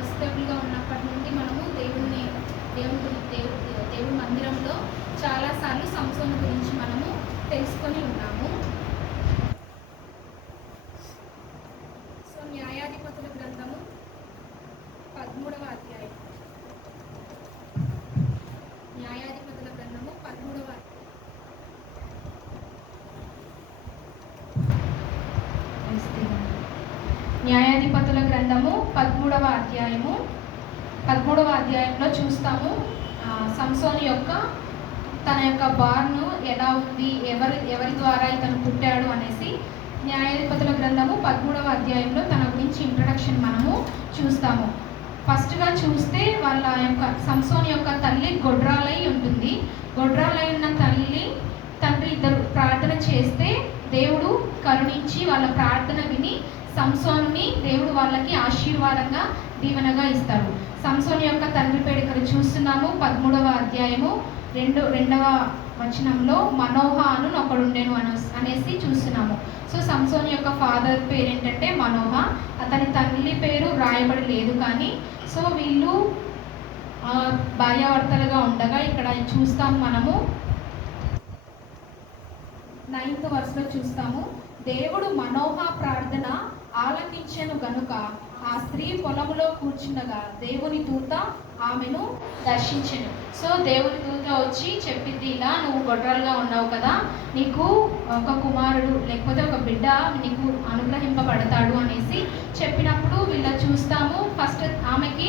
పసితొట్టుగా ఉన్నప్పటి నుండి మనము దేవుడి మందిరంలో చాలాసార్లు సంసోను గురించి మనము తెలుసుకొని ఉన్నాము. సో న్యాయాధిపతుల గ్రంథము 13వ అధ్యాయం. న్యాయాధిపతుల గ్రంథము 13వ న్యాయాధిపతుల గ్రంథము 13వ అధ్యాయము. 13వ అధ్యాయంలో చూస్తాము సంసోను యొక్క తన యొక్క బార్ను ఎలా ఉంది, ఎవరి ద్వారా ఇతను పుట్టాడు అనేసి. న్యాయాధిపతుల గ్రంథము 13వ అధ్యాయంలో తన గురించి ఇంట్రడక్షన్ మనము చూస్తాము. ఫస్ట్గా చూస్తే వాళ్ళ యొక్క సంసోను యొక్క తల్లి గొడ్రాలై ఉంటుంది. గొడ్రాలై ఉన్న తండ్రి ఇద్దరు ప్రార్థన చేస్తే దేవుడు కరుణించి వాళ్ళ ప్రార్థన విని సంసోనుని దేవుడు వాళ్ళకి ఆశీర్వాదంగా దీవెనగా ఇస్తాడు. సంసోను యొక్క తండ్రి పేరు ఇక్కడ చూస్తున్నాము. 13వ అధ్యాయము 2వ వచనంలో మనోహ అను ఒకడుండెను అనేసి చూస్తున్నాము. సో సంసోను యొక్క ఫాదర్ పేరు ఏంటంటే మనోహ. అతని తల్లి పేరు రాయబడి లేదు కానీ సో వీళ్ళు భార్యాభర్తలుగా ఉండగా ఇక్కడ చూస్తాము మనము 9th verseలో చూస్తాము. దేవుడు మనోహ ప్రార్థన ఆలకించెను గనుక ఆ స్త్రీ పొలములో కూర్చుండగా దేవుని దూత ఆమెను దర్శించెను. సో దేవుని దూత వచ్చి చెప్పింది, ఇలా నువ్వు గొడ్రాలుగా ఉన్నావు కదా, నీకు ఒక కుమారుడు లేకపోతే ఒక బిడ్డ నీకు అనుగ్రహింపబడతాడు అనేసి చెప్పినప్పుడు వీళ్ళ చూస్తాము. ఫస్ట్ ఆమెకి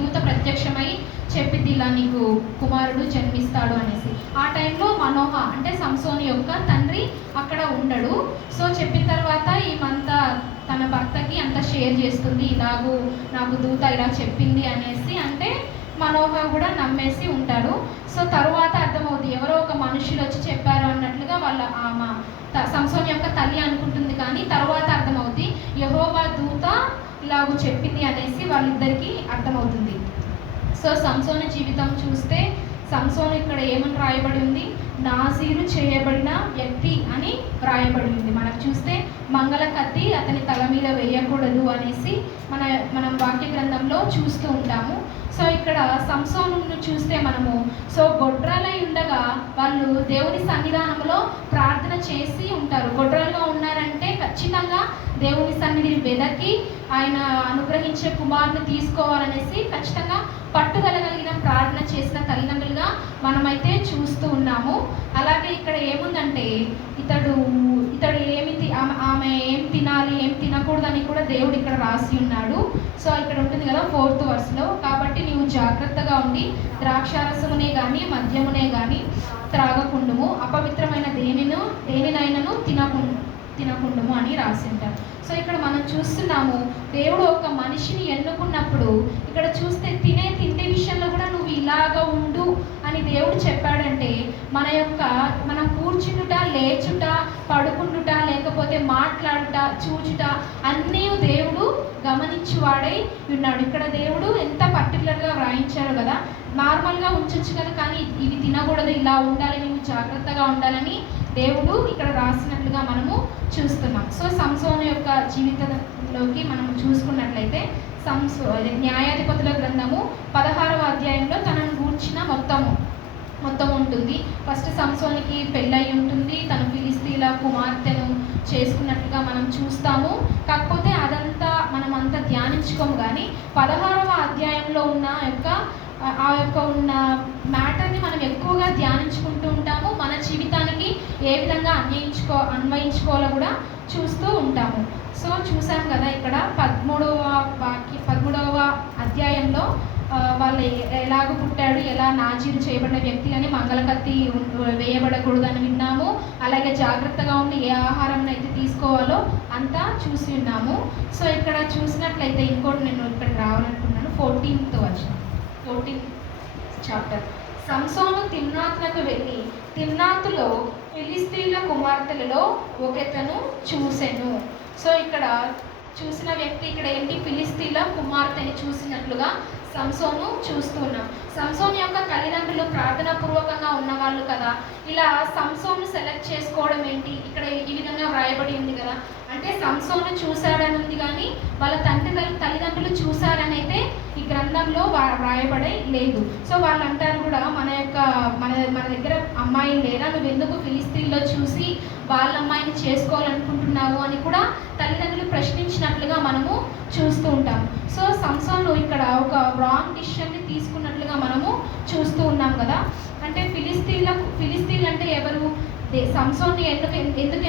దూత ప్రత్యక్షమై చెప్పింది, ఇలా నీకు కుమారుడు జన్మిస్తాడు అనేసి. ఆ టైంలో మనోహ అంటే సంసోను యొక్క తండ్రి అక్కడ ఉండడు. సో చెప్పిన తర్వాత ఈమంతా తన భర్తకి అంతా షేర్ చేస్తుంది, ఇలాగూ నాకు దూత ఇలా చెప్పింది అనేసి. అంటే మనోహ కూడా నమ్మేసి ఉంటాడు. సో తరువాత అర్థమవుతుంది, ఎవరో ఒక మనుషులు వచ్చి చెప్పారు అన్నట్లుగా ఆమె సంసోను యొక్క తల్లి అనుకుంటుంది. కానీ తర్వాత అర్థమవుతుంది, యెహోవా దూత ఇలాగూ చెప్పింది అనేసి వాళ్ళిద్దరికీ అర్థమవుతుంది. సో సంసోను జీవితం చూస్తే సంసోను ఇక్కడ ఏమని రాయబడి ఉంది, నాజీరు చేయబడిన వ్యక్తి అని రాయబడి ఉంది. మనకు చూస్తే మంగళ కత్తి అతని తల మీద వేయకూడదు అనేసి మనం వాక్య గ్రంథంలో చూస్తూ ఉంటాము. సో ఇక్కడ సంసోనును చూస్తే మనము గొడ్రాలై ఉండగా వాళ్ళు దేవుని సన్నిధానంలో ప్రార్థన చేసి ఉంటారు. గొడ్రాలుగా ఉన్నారంటే ఖచ్చితంగా దేవుని సన్నిధిని వెదకి ఆయన అనుగ్రహించే కుమారుని తీసుకోవాలనేసి ఖచ్చితంగా పట్టుదలగలిగిన ప్రార్థన చేసిన తల్లిదండ్రులుగా మనమైతే చూస్తూ ఉన్నాము. అలాగే ఇక్కడ ఏముందంటే ఇతడు ఆమె ఏం తినాలి ఏం తినకూడదని కూడా దేవుడు ఇక్కడ రాసి ఉన్నాడు. సో ఇక్కడ ఉంటుంది కదా 4th verseలో, కాబట్టి నీవు జాగ్రత్తగా ఉండి ద్రాక్షారసమునే కానీ మద్యమునే కానీ త్రాగకుండుము, అపవిత్రమైన దేనినైనను తినకుండుము అని రాసి ఉంటారు. సో ఇక్కడ మనం చూస్తున్నాము, దేవుడు ఒక మనిషిని ఎన్నుకున్నప్పుడు ఇక్కడ చూస్తే తినే తిండి విషయంలో కూడా నువ్వు ఇలాగ ఉండు అని దేవుడు చెప్పాడంటే మనం కూర్చుండుట, లేచుట, పడుకుండుట, లేకపోతే మాట్లాడుట, చూచుట అన్నీ దేవుడు గమనించువాడై ఉన్నాడు. ఇక్కడ దేవుడు ఎంత పర్టికులర్గా వ్రాయించారు కదా. నార్మల్గా ఉంచొచ్చు కదా, కానీ ఇవి తినకూడదు, ఇలా ఉండాలి, నువ్వు జాగ్రత్తగా ఉండాలని దేవుడు ఇక్కడ రాసినట్లుగా మనము చూస్తున్నాం. సో సంసోను యొక్క జీవితంలోకి మనం చూసుకున్నట్లయితే న్యాయాధిపతుల గ్రంథము 16వ అధ్యాయంలో తనను గూర్చిన మొత్తం ఉంటుంది. ఫస్ట్ సంసోనికి పెళ్ళై ఉంటుంది, తను ఫిలిస్తీన్ల కుమార్తెను చేసుకున్నట్లుగా మనం చూస్తాము. కాకపోతే అదంతా మనం అంతా ధ్యానించుకోము. కానీ 16వ అధ్యాయంలో ఉన్న ఉన్న మ్యాటర్ని మనం ఎక్కువగా ధ్యానించుకుంటూ ఉంటాము. మన జీవితానికి ఏ విధంగా అన్వయించుకోవాలో కూడా చూస్తూ ఉంటాము. సో చూసాం కదా ఇక్కడ 13వ అధ్యాయంలో వాళ్ళు ఎలాగ పుట్టాడు, ఎలా నాజీరు చేయబడిన వ్యక్తి అని, మంగళకత్తి వేయబడకూడదని విన్నాము. అలాగే జాగ్రత్తగా ఉండి ఏ ఆహారం అయితే తీసుకోవాలో అంతా చూసి ఉన్నాము. సో ఇక్కడ చూసినట్లయితే ఇంకోటి నేను ఇక్కడ రావాలనుకున్నాను. 14th chapter. సంసోను తిమ్నాతునకు వెళ్ళి తిమ్నాతులో ఫిలిస్తీన్ల కుమార్తెలలో ఒకతను చూసెను. సో ఇక్కడ చూసిన వ్యక్తి ఇక్కడ ఏంటి, ఫిలిస్తీన్ల కుమార్తెని చూసినట్లుగా సంసోను చూస్తున్నాం. సంసోను యొక్క తల్లిదండ్రులు ప్రార్థనా పూర్వకంగా ఉన్నవాళ్ళు కదా. ఇలా సంసోను సెలెక్ట్ చేసుకోవడం ఏంటి, ఇక్కడ ఈ విధంగా వ్రాయబడి ఉంది కదా. అంటే సంసోను చూశాడని ఉంది, కానీ వాళ్ళ తల్లిదండ్రులు చూశారని అయితే ఈ గ్రంథంలో వ్రాయబడే లేదు. సో వాళ్ళు అంటారు కూడా, మన దగ్గర అమ్మాయి లేరా, నువ్వు ఎందుకు ఫిలిస్తీన్లో చూసి వాళ్ళ అమ్మాయిని చేసుకోవాలనుకుంటున్నావు అని కూడా తల్లిదండ్రులు ప్రశ్నించినట్లుగా మనము చూస్తూ ఉంటాం. సో సంసోను ఇక్కడ ఒక రాంగ్ డిసిషన్ని తీసుకున్నట్లుగా మనము చూస్తూ ఉన్నాం కదా. అంటే ఫిలిస్తీన్లు అంటే ఎవరు? సంసోన్ని ఎందుకు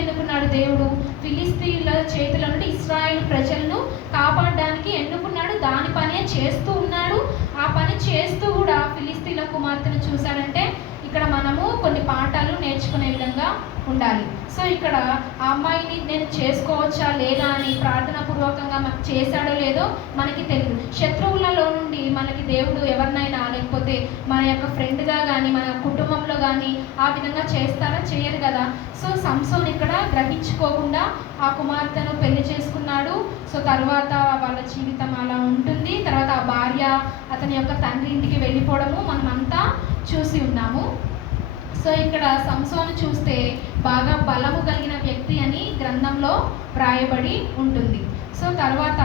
ఎన్నుకున్నాడు దేవుడు? ఫిలిస్తీన్ల చేతుల నుండి ఇశ్రాయేలు ప్రజలను కాపాడడానికి ఎన్నుకున్నాడు. దాని పనే చేస్తూ ఉన్నాడు. ఆ పని చేస్తూ కూడా ఫిలిస్తీన్ల కుమార్తెను చూశాడంటే ఇక్కడ మనము కొన్ని పాఠాలు నేర్చుకునే విధంగా ఉండాలి. సో ఇక్కడ ఆ అమ్మాయిని నేను చేసుకోవచ్చా లేదా అని ప్రార్థనాపూర్వకంగా మనకు చేశాడో లేదో మనకి తెలియదు. శత్రువులలో నుండి మనకి దేవుడు ఎవరినైనా, లేకపోతే మన యొక్క ఫ్రెండ్గా కానీ మన కుటుంబంలో కానీ ఆ విధంగా చేస్తారా? చేయరు కదా. సో సంసోన్ ఇక్కడ గ్రహించుకోకుండా ఆ కుమార్తెను పెళ్లి చేసుకున్నాడు. సో తర్వాత వాళ్ళ జీవితం అలా ఉంటుంది. తర్వాత ఆ భార్య అతని యొక్క తండ్రి ఇంటికి వెళ్ళిపోవడము మనమంతా చూసి ఉన్నాము. సో ఇక్కడ సంసోను చూస్తే బాగా బలము కలిగిన వ్యక్తి అని గ్రంథంలో వ్రాయబడి ఉంటుంది. సో తర్వాత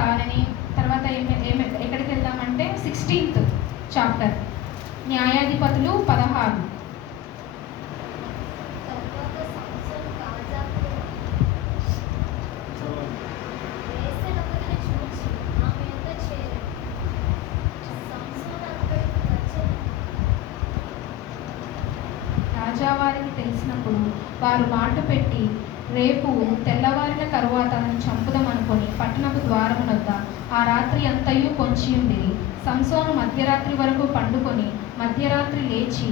ఎక్కడికి వెళ్దామంటే 16th చాప్టర్, న్యాయాధిపతులు 16. రాజావారికి తెలిసినప్పుడు వారు మాట పెట్టి, రేపు తెల్లవారిన తరువాత అతను చంపుదామనుకొని పట్టణపు ద్వారమునొద్ద ఆ రాత్రి అంతయు పొంచి ఉండిరి. సంసోను మధ్యరాత్రి వరకు పండుకొని మధ్యరాత్రి లేచి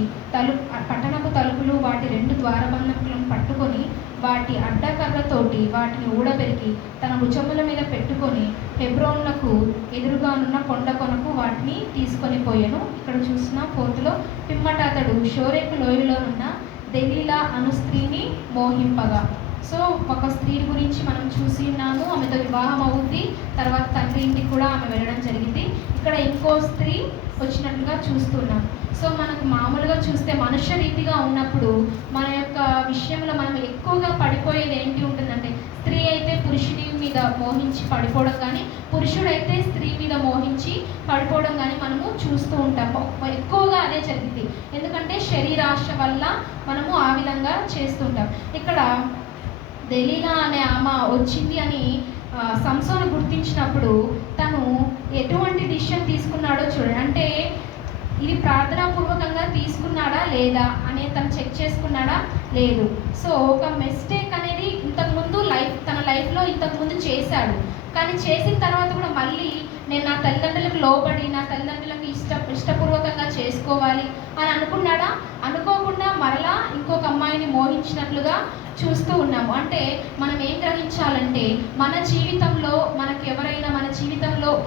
పట్టణపు తలుపులు వాటి 2 ద్వారబంధములను పట్టుకొని వాటి అడ్డకర్రతోటి వాటిని ఊడబెరికి తన భుజముల మీద పెట్టుకొని హెబ్రోనునకు ఎదురుగానున్న కొండ కొనకు వాటిని తీసుకొని పోయెను. ఇక్కడ చూసిన 4th పిమ్మట అతడు షోరేకు లోయలోనున్న దెలీలా అను స్త్రీని మోహింపగా. సో ఒక స్త్రీ గురించి మనం చూసి ఉన్నాము. ఆమెతో వివాహం అవుద్ది. తర్వాత తండ్రి ఇంటికి కూడా ఆమె వెళ్ళడం జరిగింది. ఇక్కడ ఇంకో స్త్రీ వచ్చినట్లుగా చూస్తున్నాం. సో మనకు మామూలుగా చూస్తే మనుష్య రీతిగా ఉన్నప్పుడు మన యొక్క విషయంలో మనం ఎక్కువగా పడిపోయేది ఏంటి ఉంటుందంటే, స్త్రీ అయితే పురుషుని మీద మోహించి పడిపోవడం కానీ, పురుషుడైతే స్త్రీ మీద మోహించి పడిపోవడం కానీ మనము చూస్తూ ఉంటాము. ఎక్కువగా అదే జరిగింది. ఎందుకంటే శరీరాశ వల్ల మనము ఆ విధంగా చేస్తుంటాం. ఇక్కడ దెలీలా అనే ఆమె వచ్చింది అని సంసోను గుర్తించినప్పుడు తను ఎటువంటి డిసిషన్ తీసుకున్నాడో చూడండి. అంటే ఇది ప్రార్థనాపూర్వకంగా తీసుకున్నాడా లేదా అనే తను చెక్ చేసుకున్నాడా? లేదు. సో ఒక మిస్టేక్ అనేది తన లైఫ్లో ఇంతకుముందు చేశాడు. కానీ చేసిన తర్వాత కూడా మళ్ళీ నేను నా తల్లిదండ్రులకు లోబడి నా తల్లిదండ్రులకు ఇష్టపూర్వకంగా చేసుకోవాలి అని అనుకున్నాడా? అనుకోకుండా మరలా ఇంకొక అమ్మాయిని మోహించినట్లుగా చూస్తూ ఉన్నాము. అంటే మనం ఏం గ్రహించాలంటే, మన జీవితంలో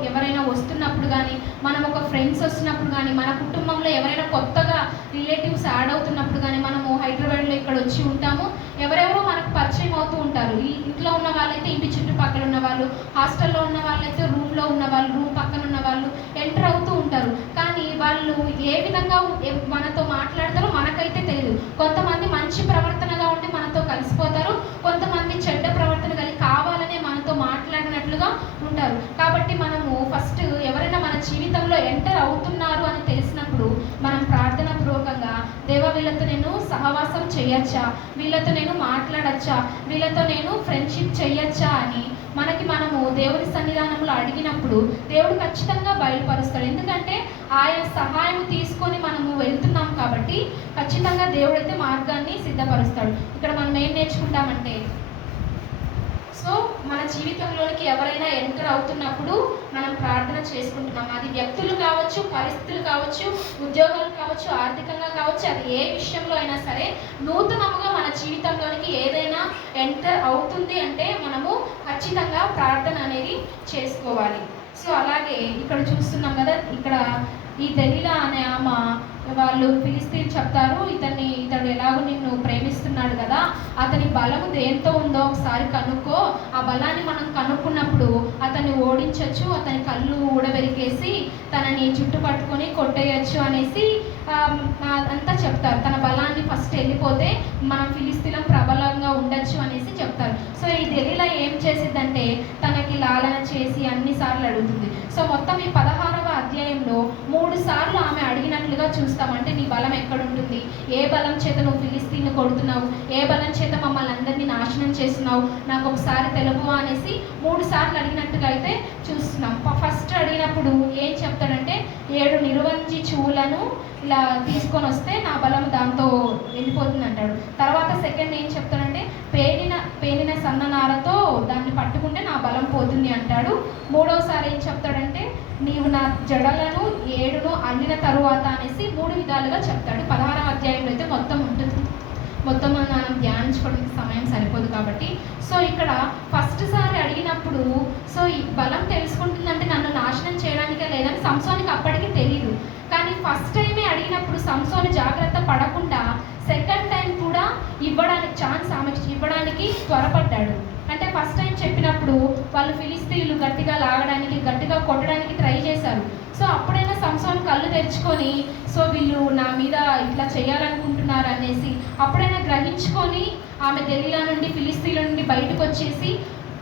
ఎవరైనా వస్తున్నప్పుడు కానీ, మనం ఒక ఫ్రెండ్స్ వస్తున్నప్పుడు కానీ, మన కుటుంబంలో ఎవరైనా కొత్తగా రిలేటివ్స్ యాడ్ అవుతున్నప్పుడు కానీ, మనము హైదరాబాద్లో ఇక్కడ వచ్చి ఉంటాము. ఎవరెవరో మనకు పరిచయం అవుతూ ఉంటారు. ఇంట్లో ఉన్న వాళ్ళైతే ఇంటి చుట్టుపక్కల ఉన్న వాళ్ళు, హాస్టల్లో ఉన్న వాళ్ళైతే రూమ్లో ఉన్న వాళ్ళు, రూమ్ పక్కన ఉన్న వాళ్ళు ఎంటర్ అవుతూ ఉంటారు. కానీ వాళ్ళు ఏ విధంగా మనతో మాట్లాడతారో మనకైతే తెలియదు. కొంతమంది మంచి ప్రవర్తనగా ఉండి మనతో కలిసిపోతారు. కొంతమంది చెడ్డ ప్రవర్తన కలిగి కావాలనే మనతో మాట్లాడినట్లుగా ఉంటారు. కాబట్టి మనము ఫస్ట్ ఎవరైనా మన జీవితంలో ఎంటర్ అవుతున్నారు అని తెలిసినప్పుడు మనం ప్రార్థన పూర్వకంగా, దేవా వీళ్ళతో నేను సహవాసం చేయొచ్చా, వీళ్ళతో నేను మాట్లాడచ్చా, వీళ్ళతో నేను ఫ్రెండ్షిప్ చేయొచ్చా అని మనము దేవుని సన్నిధానంలో అడిగినప్పుడు దేవుడు ఖచ్చితంగా బయలుపరుస్తాడు. ఎందుకంటే ఆయన సహాయం తీసుకొని మనము వెళ్తున్నాం కాబట్టి ఖచ్చితంగా దేవుడైతే మార్గాన్ని సిద్ధపరుస్తాడు. ఇక్కడ మనం ఏం నేర్చుకుంటామంటే, సో మన జీవితంలోనికి ఎవరైనా ఎంటర్ అవుతున్నప్పుడు మనం ప్రార్థన చేసుకుంటున్నాం. అది వ్యక్తులు కావచ్చు, పరిస్థితులు కావచ్చు, ఉద్యోగాలు కావచ్చు, ఆర్థికంగా కావచ్చు, అది ఏ విషయంలో అయినా సరే నూతనముగా మన జీవితంలోనికి ఏదైనా ఎంటర్ అవుతుంది అంటే మనము ఖచ్చితంగా ప్రార్థన అనేది చేసుకోవాలి. సో అలాగే ఇక్కడ చూస్తున్నాం కదా, ఇక్కడ ఈ దెలీలా అనే ఆమె వాళ్ళు ఫిలిస్తీన్ చెప్తారు, ఇతడు ఎలాగో నిన్ను ప్రేమిస్తున్నాడు కదా, అతని బలము దేంతో ఉందో ఒకసారి కనుక్కో. ఆ బలాన్ని మనం కనుక్కున్నప్పుడు అతన్ని ఓడించవచ్చు, అతని కళ్ళు ఊడబెరికేసి తనని చుట్టుపట్టుకొని కొట్టేయచ్చు అనేసి అంతా చెప్తారు. తన బలాన్ని ఫస్ట్ వెళ్ళిపోతే మనం ఫిలిస్తీన్లం ప్రబలంగా ఉండొచ్చు అనేసి చెప్తారు. సో ఈ దెలీలా ఏం చేసిద్దంటే, సార్లు అడుగుతుంది. సో మొత్తం ఈ 16వ అధ్యాయంలో 3 సార్లు ఆమె అడిగినట్లుగా చూస్తాం. అంటే నీ బలం ఎక్కడుంటుంది, ఏ బలం చేత నువ్వు ఫిలిస్తీన్ను కొడుతున్నావు, ఏ బలం చేత మమ్మల్ని అందరినీ నాశనం చేస్తున్నావు, నాకు ఒకసారి తెలుపు అనేసి 3 సార్లు అడిగినట్టుగా అయితే చూస్తున్నాం. ఫస్ట్ అడిగినప్పుడు ఏం చెప్తాడంటే 7 నిరువంజి చెవులను ఇలా తీసుకొని వస్తే నా బలం దాంతో వెళ్ళిపోతుంది అంటాడు. తర్వాత సెకండ్ ఏం చెప్తాడంటే పేనిన సన్ననారతో దాన్ని పట్టుకుంటే నా బలం పోతుంది అంటాడు. మూడవసారి ఏం చెప్తాడంటే నీవు నా జడలను 7 అల్లిన తరువాత అనేసి 3 విధాలుగా చెప్తాడు. 16వ అధ్యాయంలో అయితే మొత్తం ఉంటుంది. మొత్తం మనం ధ్యానించుకోవడానికి సమయం సరిపోదు కాబట్టి సో ఇక్కడ ఫస్ట్ సారి అడిగినప్పుడు సో ఈ బలం తెలుసుకుంటుందంటే నన్ను నాశనం చేయడానికే లేదని సంసోనికి అప్పటికి తెలియదు. కానీ ఫస్ట్ టైమే అడిగినప్పుడు సంసోను జాగ్రత్త పడకుండా సెకండ్ టైం కూడా ఇవ్వడానికి ఛాన్స్ ఆమెకి ఇవ్వడానికి త్వరపడ్డాడు. అంటే ఫస్ట్ టైం చెప్పినప్పుడు వాళ్ళు ఫిలిస్తీన్లు గట్టిగా లాగడానికి గట్టిగా కొట్టడానికి ట్రై చేశారు. సో అప్పుడైనా సంసోను కళ్ళు తెరుచుకొని సో వీళ్ళు నా మీద ఇట్లా చేయాలనుకుంటున్నారు అనేసి అప్పుడైనా గ్రహించుకొని ఆమె దెలీలా నుండి ఫిలిస్తీన్ల నుండి బయటకు వచ్చేసి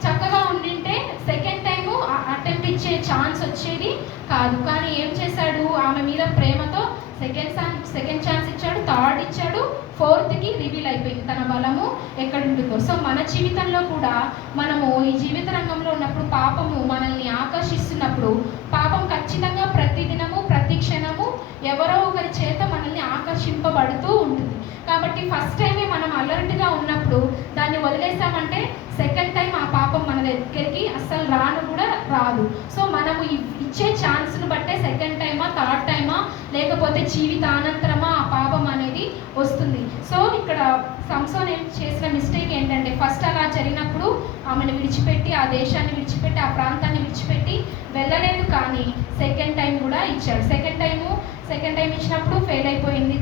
చక్కగా ఉండింటే సెకండ్ టైము అటెంప్ట్ ఇచ్చే ఛాన్స్ వచ్చేది కాదు. కానీ ఏం చేశాడు, ఆమె మీద ప్రేమతో సెకండ్ ఛాన్స్ ఇచ్చాడు, థర్డ్ ఇచ్చాడు, ఫోర్త్కి రివీల్ అయిపోయింది తన బలము ఎక్కడుంటుందో. సో మన జీవితంలో కూడా మనము ఈ జీవిత రంగంలో ఉన్నప్పుడు పాపము మనల్ని ఆకర్షిస్తున్నప్పుడు పాపం ఖచ్చితంగా ప్రతిదినము ప్రతి క్షణము ఎవరో ఒకరి చేత మనల్ని ఆకర్షింపబడుతూ ఉంటుంది. కాబట్టి ఫస్ట్ టైమే మనం అలర్ట్గా ఉన్నప్పుడు దాన్ని వదిలేసామంటే సెకండ్ టైం ఆ పాపం మన దగ్గరికి అస్సలు రాను కూడా రాదు. సో మనము ఇచ్చే ఛాన్స్ను బట్టే సెకండ్ టైమా థర్డ్ టైమా లేకపోతే జీవితానంతరమా ఆ పాపం అనేది వస్తుంది. సో ఇక్కడ సంసోన్ చేసిన మిస్టేక్ ఏంటంటే ఫస్ట్ అలా జరిగినప్పుడు ఆమెను విడిచిపెట్టి ఆ దేశాన్ని విడిచిపెట్టి ఆ ప్రాంతాన్ని విడిచిపెట్టి వెళ్ళలేదు. కానీ సెకండ్ టైం కూడా ఇచ్చాడు. సెకండ్ టైం ఇచ్చినప్పుడు ఫెయిల్ అయిపోయింది.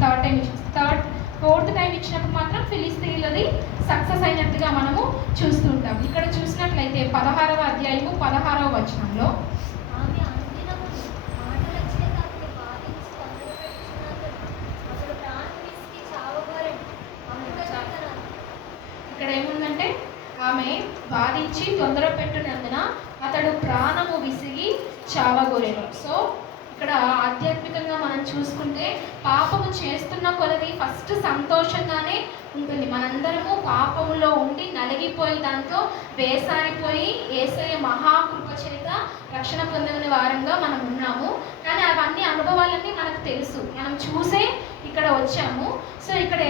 ఫోర్త్ టైం ఇచ్చినప్పుడు మాత్రం ఫిలిస్తీన్లది సక్సెస్ అయినట్టుగా మనము చూస్తుంటాం. ఇక్కడ చూసినట్లయితే 16వ అధ్యాయము 16వ వచనంలో ఇక్కడ ఏముందంటే ఆమె బాధించి తొందర పెట్టినందున అతడు ప్రాణము విసిగి చావగోరెను. సో ఇక్కడ ఆధ్యాత్మికంగా మనం చూసుకుంటే పాపము చేస్తున్న కొలది ఫస్ట్ సంతోషంగానే ఉంటుంది. మనందరము పాపములో ఉండి నలిగిపోయి దాంతో వేసారిపోయి యేసయ్య మహాకృప చేత రక్షణ పొందిన వారంగా మనం ఉన్నాము. కానీ అవన్నీ అనుభవాలన్నీ మనకు తెలుసు, మనం చూసే ఇక్కడ వచ్చాము. సో ఇక్కడ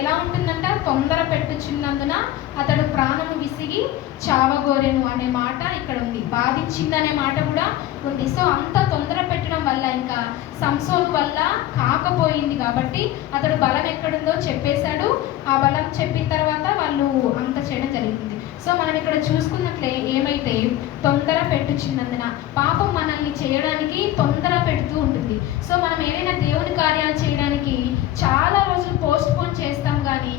ఎలా ఉంటుందంట, తొందర పెట్టుచున్నందున అతడు ప్రాణము విసిగి చావగోరెను అనే మాట ఇక్కడ ఉంది. బాధించిందనే మాట కూడా ఉంది. సో అంత తొందర పెట్టడం వల్ల ఇంకా సంసోను వల్ల కాకపోయింది కాబట్టి అతడు బలం ఎక్కడుందో చెప్పేశాడు. ఆ బలం చెప్పిన తర్వాత వాళ్ళు అంత చేయడం జరిగింది. సో మనం ఇక్కడ చూసుకున్నట్లే ఏమైతే తొందర పెట్టుచున్నందున పాపం మనల్ని చేయడానికి తొందర పెడుతూ ఉంటుంది. సో మనం ఏదైనా దేవుని కార్యాలు చేయడానికి చాలా రోజులు పోస్ట్ పోన్ చేస్తాం. కానీ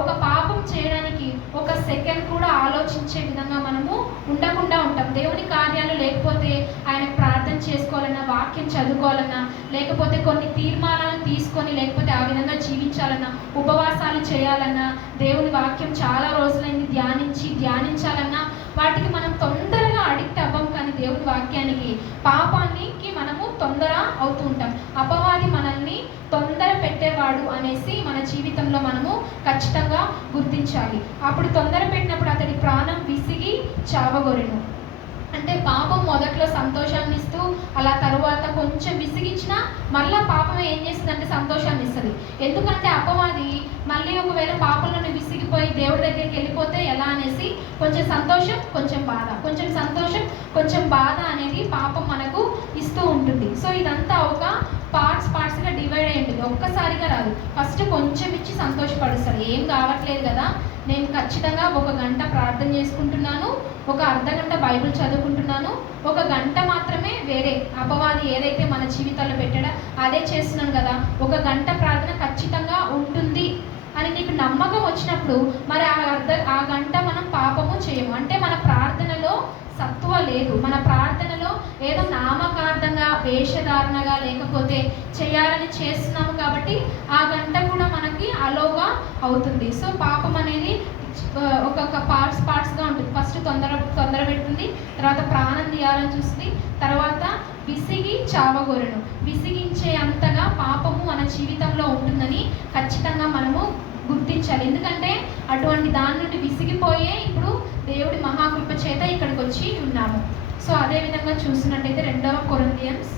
ఒక పాపం చేయడానికి ఒక సెకండ్ కూడా ఆలోచించే విధంగా మనము ఉండకుండా ఉంటాం. దేవుని కార్యాలు లేకపోతే ఆయన ప్రార్థన చేసుకోవాలన్నా, వాక్యం చదువుకోవాలన్నా, లేకపోతే కొన్ని తీర్మానాలు తీసుకొని లేకపోతే ఆ విధంగా జీవించాలన్నా, ఉపవాసాలు చేయాలన్నా, దేవుని వాక్యం చాలా రోజులైంది ధ్యానించాలన్నా వాటికి మనం తొందరగా అడిక్ట్ అవ్వం. కానీ దేవుని వాక్యానికి పాపానికి మనము తొందర అవుతూ ఉంటాం. అపవాది మనల్ని తొందర పెట్టేవాడు అనేసి మన జీవితంలో మనము ఖచ్చితంగా గుర్తించాలి. అప్పుడు తొందర పెట్టినప్పుడు అతడి ప్రాణం విసిగి చావగొరెను. అంటే పాపం మొదట్లో సంతోషాన్ని ఇస్తూ అలా తరువాత కొంచెం విసిగించినా మళ్ళీ పాపమే ఏం చేస్తుందంటే సంతోషాన్ని ఇస్తుంది. ఎందుకంటే అపవాది మళ్ళీ ఒకవేళ పాపంలో విసిగిపోయి దేవుడి దగ్గరికి వెళ్ళిపోతే ఎలా అనేసి కొంచెం సంతోషం కొంచెం బాధ, కొంచెం సంతోషం కొంచెం బాధ అనేది పాపం మనకు ఇస్తూ ఉంటుంది. సో ఇదంతా ఒక పార్ట్స్గా డివైడ్ అయి ఉంటుంది. ఒక్కసారిగా రాదు. ఫస్ట్ కొంచెం ఇచ్చి సంతోషపడుస్తాడు. ఏం కావట్లేదు కదా, నేను ఖచ్చితంగా 1 గంట ప్రార్థన చేసుకుంటున్నాను, 1 అర్ధగంట బైబిల్ చదువుకుంటున్నాను, 1 గంట మాత్రమే వేరే అపవాది ఏదైతే మన జీవితాల్లో పెట్టాడో అదే చేస్తున్నాను కదా, 1 గంట ప్రార్థన ఖచ్చితంగా ఉంటుంది అని నీకు నమ్మకం వచ్చినప్పుడు మరి ఆ గంట మనం పాపము చేయము. అంటే మన ప్రార్థనలో సత్వ లేదు. మన ప్రార్థనలో ఏదో నామకార్థంగా వేషధారణగా లేకపోతే చేయాలని చేస్తున్నాము కాబట్టి ఆ గంట కూడా మనకి అలోగా అవుతుంది. సో పాపం అనేది ఒక్కొక్క పార్ట్స్గా ఉంటుంది. ఫస్ట్ తొందర పెడుతుంది, తర్వాత ప్రాణం తీయాలని చూస్తుంది, తర్వాత విసిగి చావగోరెను. విసిగించే అంతగా పాపము మన జీవితంలో ఉంటుందని ఖచ్చితంగా మనము గుర్తించాలి. ఎందుకంటే అటువంటి దాని నుండి విసిగిపోయే ఇప్పుడు దేవుడి మహాకృప చేత ఇక్కడికి వచ్చి ఉన్నాము. సో అదే విధంగా చూసినట్టయితే 2 కొరింథీయులకు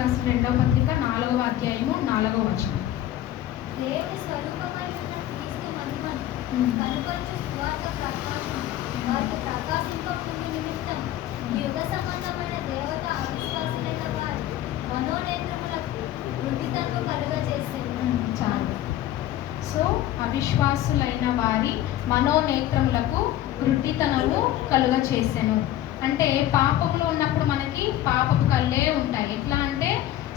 రాసిన 2వ పత్రిక 4వ అధ్యాయము 4వ వచనం. దేవుని స్వరూపమైన క్రీస్తు మహిమను కనుపరచు సువార్త ప్రకాశం వారికి ప్రకాశింపకుండు నిమిత్తం యుగ సంబంధమైన దేవత అవిశ్వాసులైన వారి మనోనేత్రములకు వృద్ధితను కలుగజేసేది. చాలు. సో అవిశ్వాసులైన వారి మనోనేత్రములకు వృద్ధితనము కలుగచేసెను. అంటే పాపంలో ఉన్నప్పుడు మనకి పాపపు కళ్ళే ఉంటాయి. ఎట్లా అంటే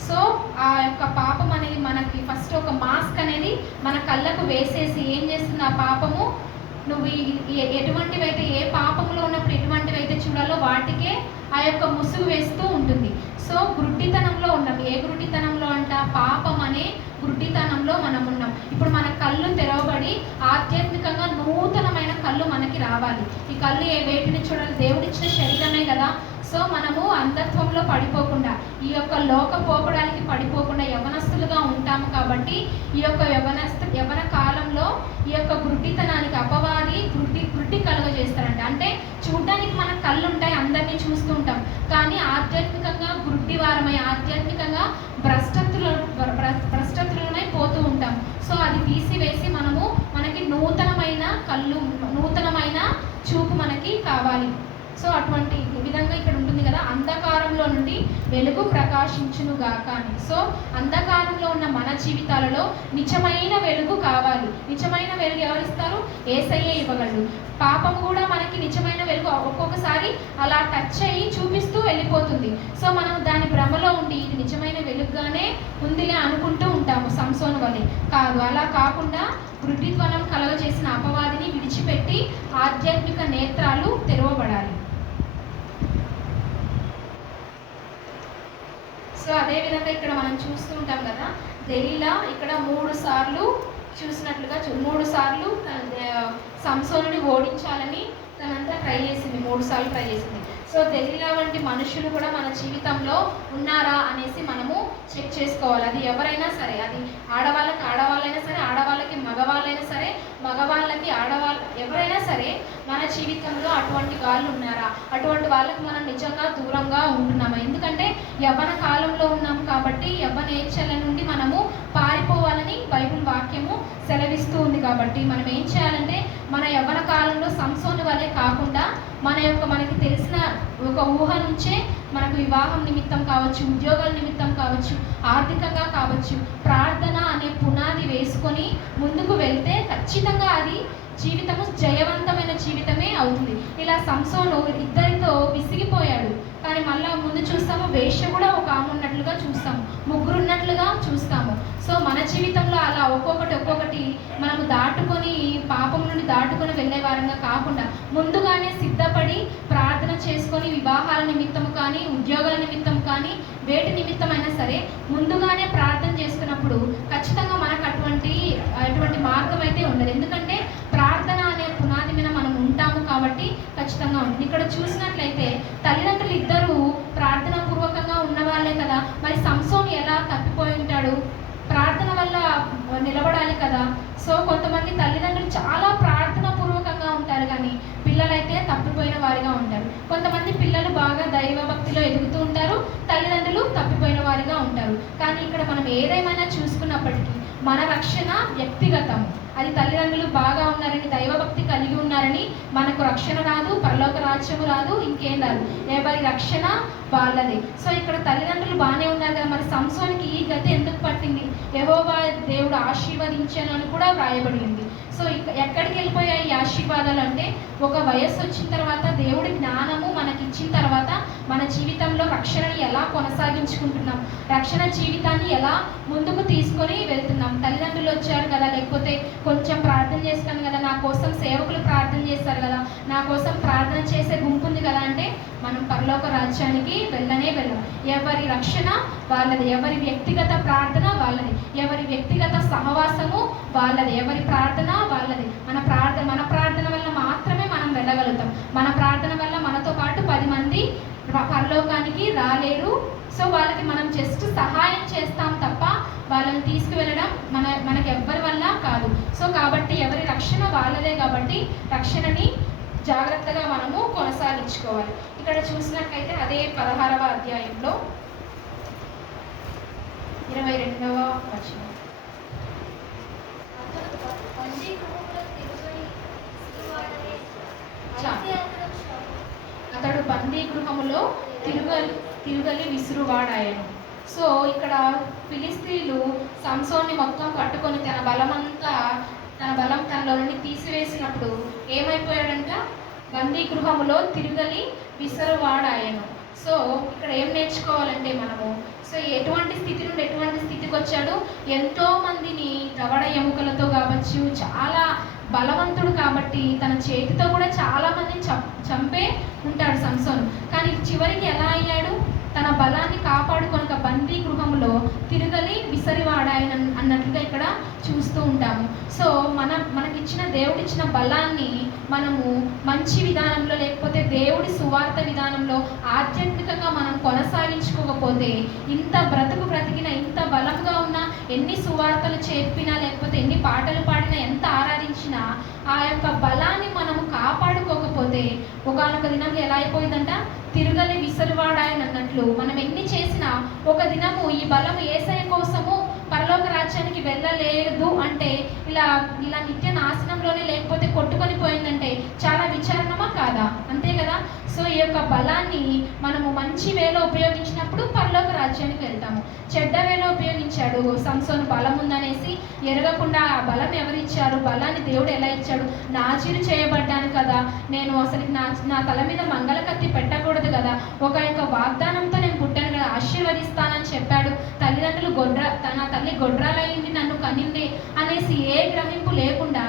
సో ఆ యొక్క పాపం అనేది మనకి ఫస్ట్ ఒక మాస్క్ అనేది మన కళ్ళకు వేసేసి ఏం చేస్తుంది, ఆ పాపము నువ్వు ఎటువంటివైతే ఏ పాపంలో ఉన్నప్పుడు ఎటువంటివైతే చూడాలో వాటికే ఆ యొక్క ముసుగు వేస్తూ ఉంటుంది. సో గుడ్డితనంలో ఉన్నాం. ఏ గుడ్డితనంలో అంట? పాపం అనే గుడ్డితనంలో మనం ఉన్నాం. ఇప్పుడు మన కళ్ళు తెరవబడి ఆధ్యాత్మికంగా నూతనమైన కళ్ళు మనకి రావాలి. ఈ కళ్ళు వేటిని చూడాలి? దేవుడిచ్చిన శరీరమే కదా. సో మనము అంధత్వంలో పడిపోకుండా, ఈ యొక్క లోక పోకడానికి పడిపోకుండా యవనస్తులుగా ఉంటాము. కాబట్టి ఈ యొక్క యవన కాలంలో ఈ యొక్క గుడ్డితనానికి అపవాది గుడ్డి కలుగజేస్తారంట. అంటే చూడడానికి మన కళ్ళు ఉంటాయి, అందరినీ చూస్తూ ఉంటాం, కానీ ఆధ్యాత్మికంగా గుడ్డివారమై ఆధ్యాత్మికంగా భ్రష్టత్రులమై పోతూ ఉంటాం. సో అది తీసివేసి మనకి నూతనమైన కళ్ళు, నూతనమైన చూపు మనకి కావాలి. సో అటువంటి విధంగా ఇక్కడ ఉంటుంది కదా, అంధకారంలో నుండి వెలుగు ప్రకాశించును గాక అని. సో అంధకారంలో ఉన్న మన జీవితాలలో నిజమైన వెలుగు కావాలి. నిజమైన వెలుగు ఎవరిస్తారు? యేసయ్యే ఇవ్వగలడు. పాపం కూడా మనకి నిజమైన వెలుగు ఒక్కొక్కసారి అలా టచ్ అయ్యి చూపిస్తూ వెళ్ళిపోతుంది. సో మనం దాని భ్రమలో ఉండి ఇది నిజమైన వెలుగుగానే ఉందిలే అనుకుంటూ ఉంటాము, సంసోను వలె. కాదు, అలా కాకుండా గుడ్డిత్వనం కలగజేసిన అపవాదిని విడిచిపెట్టి ఆధ్యాత్మిక నేత్రాలు తెరవబడాలి. సో అదేవిధంగా ఇక్కడ మనం చూస్తూ ఉంటాం కదా, దెలీలా ఇక్కడ 3 సార్లు చూసినట్లుగా 3 సార్లు సంసోనుని ఓడించాలని తనంతా ట్రై చేసింది. 3 సార్లు ట్రై చేసింది. సో దెలీలా వంటి మనుషులు కూడా మన జీవితంలో ఉన్నారా అనేసి మనము చెక్ చేసుకోవాలి. అది ఎవరైనా సరే, అది ఆడవాళ్ళైనా సరే, ఆడవాళ్ళకి మగవాళ్ళైనా సరే, మగవాళ్ళకి ఆడవాళ్ళు ఎవరైనా సరే మన జీవితంలో అటువంటి వాళ్ళు ఉన్నారా? అటువంటి వాళ్ళకి మనం నిజంగా దూరంగా ఉంటున్నామా? ఎందుకంటే యవ్వన కాలంలో ఉన్నాం కాబట్టి యవ్వనేచ్ఛల నుండి మనము పారిపోవాలని బైబిల్ వాక్యము సెలవిస్తూ ఉంది. కాబట్టి మనం ఏం చేయాలంటే మన యవ్వన కాలంలో సంసోను వలె కాకుండా మనకి తెలిసిన ఒక ఊహ నుంచే మనకు వివాహం నిమిత్తం కావచ్చు, ఉద్యోగాల నిమిత్తం కావచ్చు, ఆర్థికంగా కావచ్చు, ప్రార్థన అనే పునాది వేసుకొని ముందుకు వెళ్తే ఖచ్చితంగా అది జీవితము జయవంతమైన జీవితమే అవుతుంది. ఇలా సంసోను ఇద్దరితో విసిగిపోయాడు, కానీ మళ్ళీ ముందు చూస్తాము వేశ్య కూడా ఒక ఆమె ఉన్నట్లుగా చూస్తాము, 3 ఉన్నట్లుగా చూస్తాము. సో మన జీవితంలో అలా ఒక్కొక్కటి మనము దాటుకొని పాపం నుండి దాటుకొని వెళ్ళే వారంగా కాకుండా ముందుగానే సిద్ధపడి ప్రార్థన చేసుకొని వివాహాల నిమిత్తము కానీ, ఉద్యోగాల నిమిత్తం కానీ, వేటి నిమిత్తమైనా సరే ముందుగానే ప్రార్థన చేసుకున్నప్పుడు ఖచ్చితంగా మనకు అటువంటి మార్గం అయితే ఉండదు. ఎందుకంటే ప్రార్థన అనే పునాది మీద మనం ఉంటాము కాబట్టి ఖచ్చితంగా ఉంటుంది. ఇక్కడ చూసినట్లయితే తల్లిదండ్రులు ఇద్దరు ప్రార్థనా పూర్వకంగా ఉన్నవాళ్ళే కదా. మరి సంసోను ఎలా తప్పిపోయి ఉంటాడు? ప్రార్థన వల్ల నిలబడాలి కదా. సో కొంతమంది తల్లిదండ్రులు చాలా ప్రార్థనా పూర్వకంగా ఉంటారు, కానీ పిల్లలైతే తప్పిపోయిన వారిగా ఉంటారు. కొంతమంది పిల్లలు బాగా దైవభక్తిలో ఎదుగుతూ ఉంటారు, తల్లిదండ్రులు తప్పిపోయిన వారిగా ఉంటారు. కానీ ఇక్కడ మనం ఏదేమైనా చూసుకున్నప్పటికీ మన రక్షణ వ్యక్తిగతం. అది తల్లిదండ్రులు బాగా ఉన్నారని, దైవభక్తి కలిగి ఉన్నారని మనకు రక్షణ రాదు, పరలోక రాజ్యము రాదు, ఇంకేం రాదు. ఎవరి రక్షణ వాళ్ళది. సో ఇక్కడ తల్లిదండ్రులు బాగానే ఉన్నారు కదా, మరి సంసోనికి ఈ గతి ఎందుకు పట్టింది? యెహోవా దేవుడు ఆశీర్వదించాను అని కూడా వ్రాయబడి ఉంది. సో ఎక్కడికి వెళ్ళిపోయాయి ఈ ఆశీర్వాదాలు అంటే, ఒక వయస్సు వచ్చిన తర్వాత దేవుడి జ్ఞానము మనకి ఇచ్చిన తర్వాత మన జీవితంలో రక్షణని ఎలా కొనసాగించుకుంటున్నాం, రక్షణ జీవితాన్ని ఎలా ముందుకు తీసుకొని వెళ్తున్నాం. తల్లిదండ్రులు వచ్చారు కదా, లేకపోతే కొంచెం ప్రార్థన చేస్తాను కదా, నా కోసం సేవకులు ప్రార్థన చేస్తారు కదా, నా కోసం ప్రార్థన చేసే గుంపు ఉంది కదా అంటే మనం పరలోక రాజ్యానికి వెళ్ళనే వెళ్ళం. ఎవరి రక్షణ వాళ్ళది, ఎవరి వ్యక్తిగత ప్రార్థన వాళ్ళది, ఎవరి వ్యక్తిగత సహవాసము వాళ్ళది, ఎవరి ప్రార్థన వాళ్ళది. మన ప్రార్థన వల్ల మాత్రమే మనం వెళ్ళగలుగుతాం. మన ప్రార్థన వల్ల మనతో పాటు 10 మంది పరలోకానికి రాలేరు. సో వాళ్ళకి మనం జస్ట్ సహాయం చేస్తాం తప్ప వాళ్ళని తీసుకువెళ్ళడం మనకి ఎవ్వరి వల్ల కాదు. సో కాబట్టి ఎవరి రక్షణ వాళ్ళదే కాబట్టి రక్షణని జాగ్రత్తగా మనము కొనసాగించుకోవాలి. ఇక్కడ చూసినట్లయితే అదే 16వ అధ్యాయంలో 22వ వచనం. అతడు బందీ గృహములో తిరుగలి విసురువాడాయను. సో ఇక్కడ ఫిలిస్తీన్లు సంసోన్ని మొత్తం పట్టుకొని తన బలం తనలో నుండి తీసివేసినప్పుడు ఏమైపోయాడంట? బందీ గృహములో తిరుగలి విసురువాడాయను. సో ఇక్కడ ఏం నేర్చుకోవాలంటే మనము, సో ఎటువంటి స్థితి నుండి ఎటువంటి స్థితికి వచ్చాడు? ఎంతో మందిని దవడ ఎముకలతో కావచ్చు, చాలా బలవంతుడు కాబట్టి తన చేతితో కూడా చాలా మందిని చంపే ఉంటాడు సంసోను. కానీ చివరికి ఎలా అయ్యాడు? తన బలాన్ని కాపాడుకొనక బందీ గృహంలో తిరగలి విసరివాడాయన అన్నట్లుగా ఇక్కడ చూస్తూ ఉంటాము. సో మనకిచ్చిన దేవుడిచ్చిన బలాన్ని మనము మంచి విధానంలో లేకపోతే దేవుడి సువార్త విధానంలో ఆధ్యాత్మికంగా మనం కొనసాగించుకోకపోతే ఇంత బ్రతికిన ఇంత బలంగా ఉన్న ఎన్ని సువార్తలు చెప్పినా లేకపోతే ఎన్ని పాటలు పాడినా ఎంత ఆరాధించినా ఆ యొక్క బలాన్ని మనము కాపాడుకోకపోతే ఒకానొక దినం ఎలా అయిపోయిందంట? తిరగలి విసరివాడాయని అన్నట్లు మనం ఎన్ని చేసినా ఒక దినము ఈ బలం యేసయ్య కోసము పరలోక రాజ్యానికి వెళ్ళలేదు అంటే ఇలా నిత్య నాశనంలోనే లేకపోతే కొట్టుకొని పోయిందంటే చాలా విచారణమా కాదా? అంతే కదా. సో ఈ యొక్క బలాన్ని మనము మంచి వేలో ఉపయోగించినప్పుడు పరలోక రాజ్యానికి వెళ్తాము. చెడ్డ వేలో ఉపయోగించాడు సంసోను, బలం ఉందనేసి ఎరగకుండా ఆ బలం ఎవరిచ్చారు? బలాన్ని దేవుడు ఎలా ఇచ్చాడు? నాజీరు చేయబడ్డాను కదా, నేను అసలు నా తల మీద మంగళ కత్తి పెట్టకూడదు కదా, ఒక యొక్క వాగ్దానంతో నేను పుట్టాను కదా, ఆశీర్వదిస్తానని చెప్పాడు. తల్లిదండ్రులు తన తల్లి గొడ్రాలయ్యింది నన్ను కనింది అనేసి ఏ గ్రహింపు లేకుండా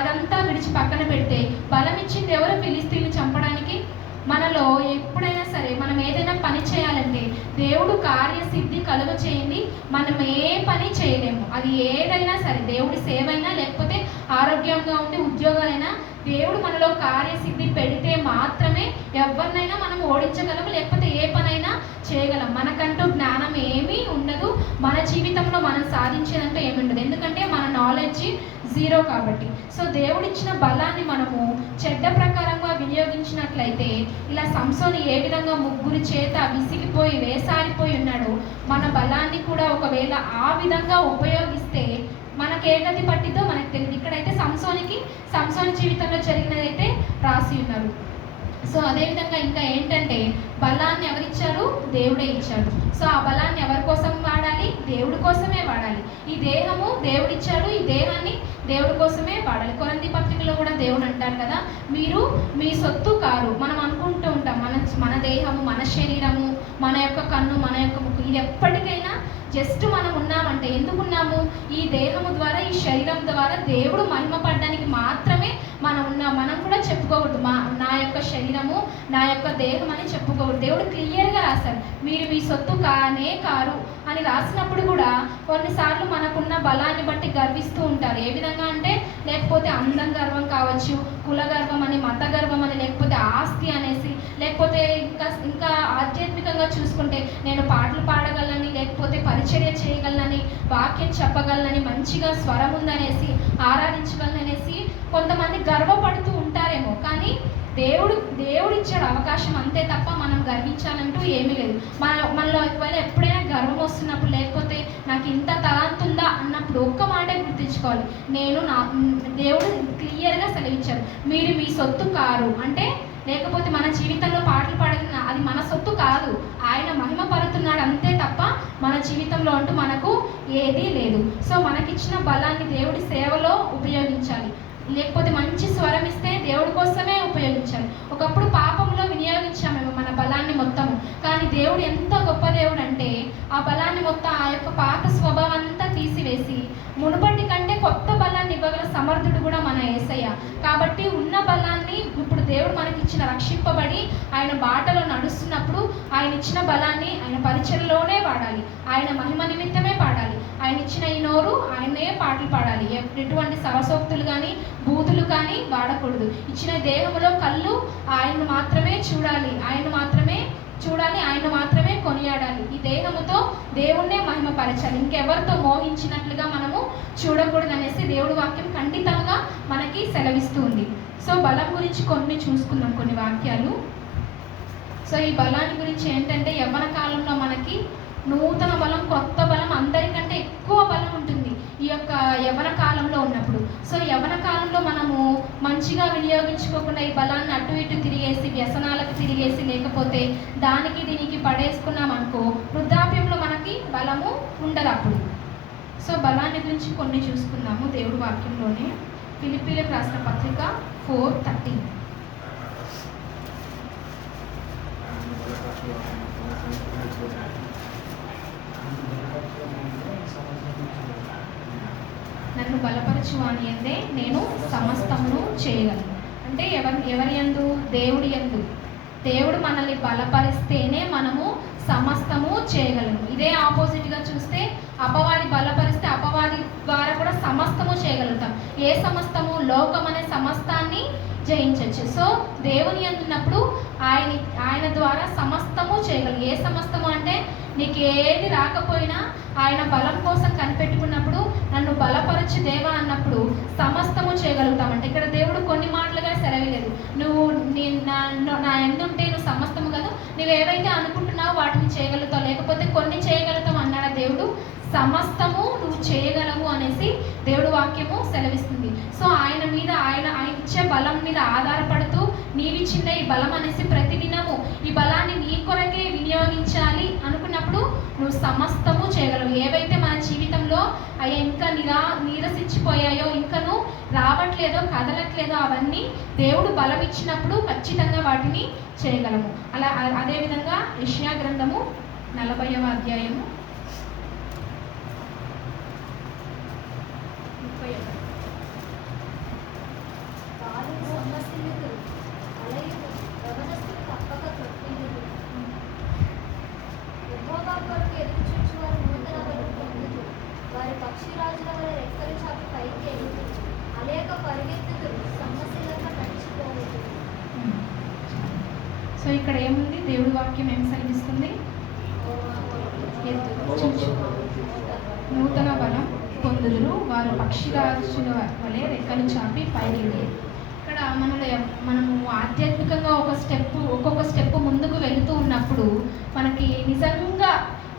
అదంతా విడిచి పక్కన పెడితే బలం ఇచ్చింది ఎవరు? ఫిలిస్తీన్లు చంపడానికి. మనలో ఎప్పుడైనా సరే మనం ఏదైనా పని చేయాలంటే దేవుడు కార్యసిద్ధి కలుగ చేయండి, మనం ఏ పని చేయలేము. అది ఏదైనా సరే, దేవుడి సేవ అయినా లేకపోతే ఆరోగ్యంగా ఉండి ఉద్యోగాలైనా, దేవుడు మనలో కార్యసిద్ధి పెడితే మాత్రమే ఎవరినైనా మనం ఓడించగలము, లేకపోతే ఏ పనైనా చేయగలం. మనకంటూ జ్ఞానం ఏమీ ఉండదు, మన జీవితంలో మనం సాధించేదంటూ ఏమి ఉండదు, ఎందుకంటే మన నాలెడ్జ్ జీరో కాబట్టి. సో దేవుడిచ్చిన బలాన్ని మనము చెడ్డ ప్రకారంగా వినియోగించినట్లయితే ఇలా సంసోను ఏ విధంగా ముగ్గురి చేత విసిగిపోయి వేసారిపోయి ఉన్నాడు, మన బలాన్ని కూడా ఒకవేళ ఆ విధంగా ఉపయోగిస్తే మనకి ఏ గతి పట్టిద్దో మనకు తెలియదు. ఇక్కడైతే సంసోను జీవితంలో జరిగినదైతే రాసి ఉన్నారు. సో అదేవిధంగా ఇంకా ఏంటంటే బలాన్ని ఎవరిచ్చారు? దేవుడే ఇచ్చాడు. సో ఆ బలాన్ని ఎవరి కోసం వాడాలి? దేవుడి కోసమే వాడాలి. ఈ దేహము దేవుడిచ్చాడు, ఈ దేహాన్ని దేవుడి కోసమే వాడాలి. కొరింథీ పత్రికలో కూడా దేవుడు అంటారు కదా, మీరు మీ సొత్తు కారు. మనం అనుకుంటూ ఉంటాం మన దేహము, మన శరీరము, మన యొక్క కన్ను, మన యొక్క ముక్కు, ఇది ఎప్పటికైనా జస్ట్ మనం ఉన్నామంటే ఎందుకున్నాము? ఈ దేహము ద్వారా, ఈ శరీరం ద్వారా దేవుడు మహిమపడడానికి మాత్రమే మనం ఉన్నాం. మనం కూడా చెప్పుకోకూడదు నా యొక్క శరీరము, నా యొక్క దేహం అని చెప్పుకోకూడదు. దేవుడు క్లియర్గా రాశారు, మీరు మీ సొత్తు కారు అని రాసినప్పుడు కూడా కొన్నిసార్లు మనకున్న బలాన్ని బట్టి గర్విస్తూ ఉంటారు. ఏ విధంగా అంటే లేకపోతే అందం గర్వం కావచ్చు, కుల గర్వం అని, మత గర్వం అని, లేకపోతే ఆస్తి అనేసి, లేకపోతే ఇంకా ఆధ్యాత్మికంగా చూసుకుంటే నేను పాటలు పాడగలనని, లేకపోతే పరిచర్య చేయగలనని, వాక్యం చెప్పగలనని, మంచిగా స్వరం ఉందనేసి, ఆరాధించగలననేసి కొంతమంది గర్వపడుతూ ఉంటారేమో. కానీ దేవుడు ఇచ్చాడు అవకాశం అంతే తప్ప మనం గర్వించాలంటూ ఏమీ లేదు. మనలో ఒకవేళ ఎప్పుడైనా గర్వం వస్తున్నప్పుడు, లేకపోతే నాకు ఇంత తలాంత్ ఉందా అన్నప్పుడు ఒక్క మాటే గుర్తించుకోవాలి, దేవుడు క్లియర్గా సెలవిచ్చారు, మీరు మీ సొత్తు కారు అంటే లేకపోతే మన జీవితంలో పాటలు పాడిన అది మన సొత్తు కాదు, ఆయన మహిమ పడుతున్నాడు అంతే తప్ప మన జీవితంలో అంటూ మనకు ఏదీ లేదు. సో మనకిచ్చిన బలాన్ని దేవుడి సేవలో ఉపయోగించాలి, లేకపోతే మంచి స్వరం ఇస్తే దేవుడి కోసమే ఉపయోగించాలి. ఒకప్పుడు పాపంలో వినియోగించామేమో మన బలాన్ని మొత్తము, కానీ దేవుడు ఎంత గొప్ప దేవుడు అంటే ఆ బలాన్ని మొత్తం, ఆ యొక్క పాత స్వభావం అంతా తీసివేసి మునుపటి కంటే కొత్త బలాన్ని ఇవ్వగల సమర్థుడు కూడా మన యేసయ్య. కాబట్టి ఉన్న బలాన్ని దేవుడు మనకి ఇచ్చిన రక్షింపబడి ఆయన బాటలో నడుస్తున్నప్పుడు ఆయన ఇచ్చిన బలాన్ని ఆయన పరిచయలోనే వాడాలి, ఆయన మహిమ నిమిత్తమే పాడాలి. ఆయన ఇచ్చిన ఈ నోరు ఆయనే పాటలు పాడాలి. ఎటువంటి సరసోక్తులు కానీ బూతులు కానీ వాడకూడదు. ఇచ్చిన దేహంలో కళ్ళు ఆయన్ను మాత్రమే చూడాలి, ఆయన మాత్రమే కొనియాడాలి. ఈ దేహముతో దేవుణ్ణే మహిమపరచాలి, ఇంకెవరితో మోహించినట్లుగా మనము చూడకూడదు అనేసి దేవుడి వాక్యం ఖండితంగా మనకి సెలవిస్తూ ఉంది. సో బలం గురించి కొన్ని చూసుకుందాం, కొన్ని వాక్యాలు. సో ఈ బలాన్ని గురించి ఏంటంటే, యవ్వన కాలంలో మనకి నూతన బలం, కొత్త బలం, అందరికంటే ఎక్కువ బలం ఉంటుంది ఈ యొక్క యవ్వన కాలంలో ఉన్నప్పుడు. సో యవ్వన కాలంలో మనము మంచిగా వినియోగించుకోకుండా ఈ బలాన్ని అటు ఇటు తిరిగేసి, వ్యసనాలకు తిరిగేసి, లేకపోతే దానికి దీనికి పడేసుకున్నాం అనుకో, వృద్ధాప్యంలో మనకి బలము ఉండదు అప్పుడు. సో బలాన్ని గురించి కొన్ని చూసుకుందాము దేవుడి వాక్యంలోనే. ఫిలిప్పీలకు రాసిన పత్రిక 4:13. నన్ను బలపరచువాని యందే నేను సమస్తమును చేయగలను. అంటే ఎవరి యందు? దేవుడి యందు. దేవుడు మనల్ని బలపరిస్తేనే మనము సమస్తము చేయగలము. ఇదే ఆపోజిట్గా చూస్తే అపవాది బలపరిస్తే అపవాది ద్వారా కూడా సమస్తము చేయగలుగుతాం. ఏ సమస్తము? లోకం అనే సమస్తాన్ని జయించవచ్చు. సో దేవుని యందున్నప్పుడు ఆయన ద్వారా సమస్తము చేయగలం. ఏ సమస్తము అంటే, నీకు ఏది రాకపోయినా ఆయన బలం కోసం కనిపెట్టుకున్నప్పుడు, నన్ను బలపరచు దేవా అన్నప్పుడు సమస్తము చేయగలుగుతామంటే, ఇక్కడ దేవుడు కొన్ని మాటలుగా సెలవిలేదు. నువ్వు నా ఎందుంటే నువ్వు సమస్తము కదా, నువ్వు ఏవైతే అనుకుంటున్నావో వాటిని చేయగలుగుతావు, లేకపోతే కొన్ని చేయగలుగుతావు అన్నాడా దేవుడు? సమస్తము నువ్వు చేయగలవు అనేసి దేవుడు వాక్యము సెలవిస్తుంది. సో ఆయన ఇచ్చే బలం మీద ఆధారపడుతూ, నీవిచ్చిన ఈ బలం అనేసి ప్రతిదినము ఈ బలాన్ని నీ కొరకే వినియోగించాలి అనుకున్నప్పుడు నువ్వు సమస్తము చేయగలవు. ఏవైతే మన జీవితంలో అయ్యా ఇంకా నీరసించిపోయాయో, ఇంకను రావట్లేదో, కదలట్లేదో, అవన్నీ దేవుడు బలం ఇచ్చినప్పుడు ఖచ్చితంగా వాటిని చేయగలము. అదేవిధంగా యెషయా గ్రంథము 40వ అధ్యాయము 31. వారి పక్షిరాజుల వల్ల రెక్కలు చాపి పైకి ఎగురు, అలేక పరిగెత్తుదురు, సమస్యలంతా నడిచిపోలేదు. సో ఇక్కడ ఏముంది? దేవుడి వాక్యం ఏం సెలవిస్తుంది? నూతన బలం పొందుదురు, వారు పక్షిరాజుల వలె రెక్కలు చాపి పైకి. ఇక్కడ మనము ఆధ్యాత్మికంగా ఒక్కొక్క స్టెప్ ముందుకు వెళుతూ ఉన్నప్పుడు మనకి నిజంగా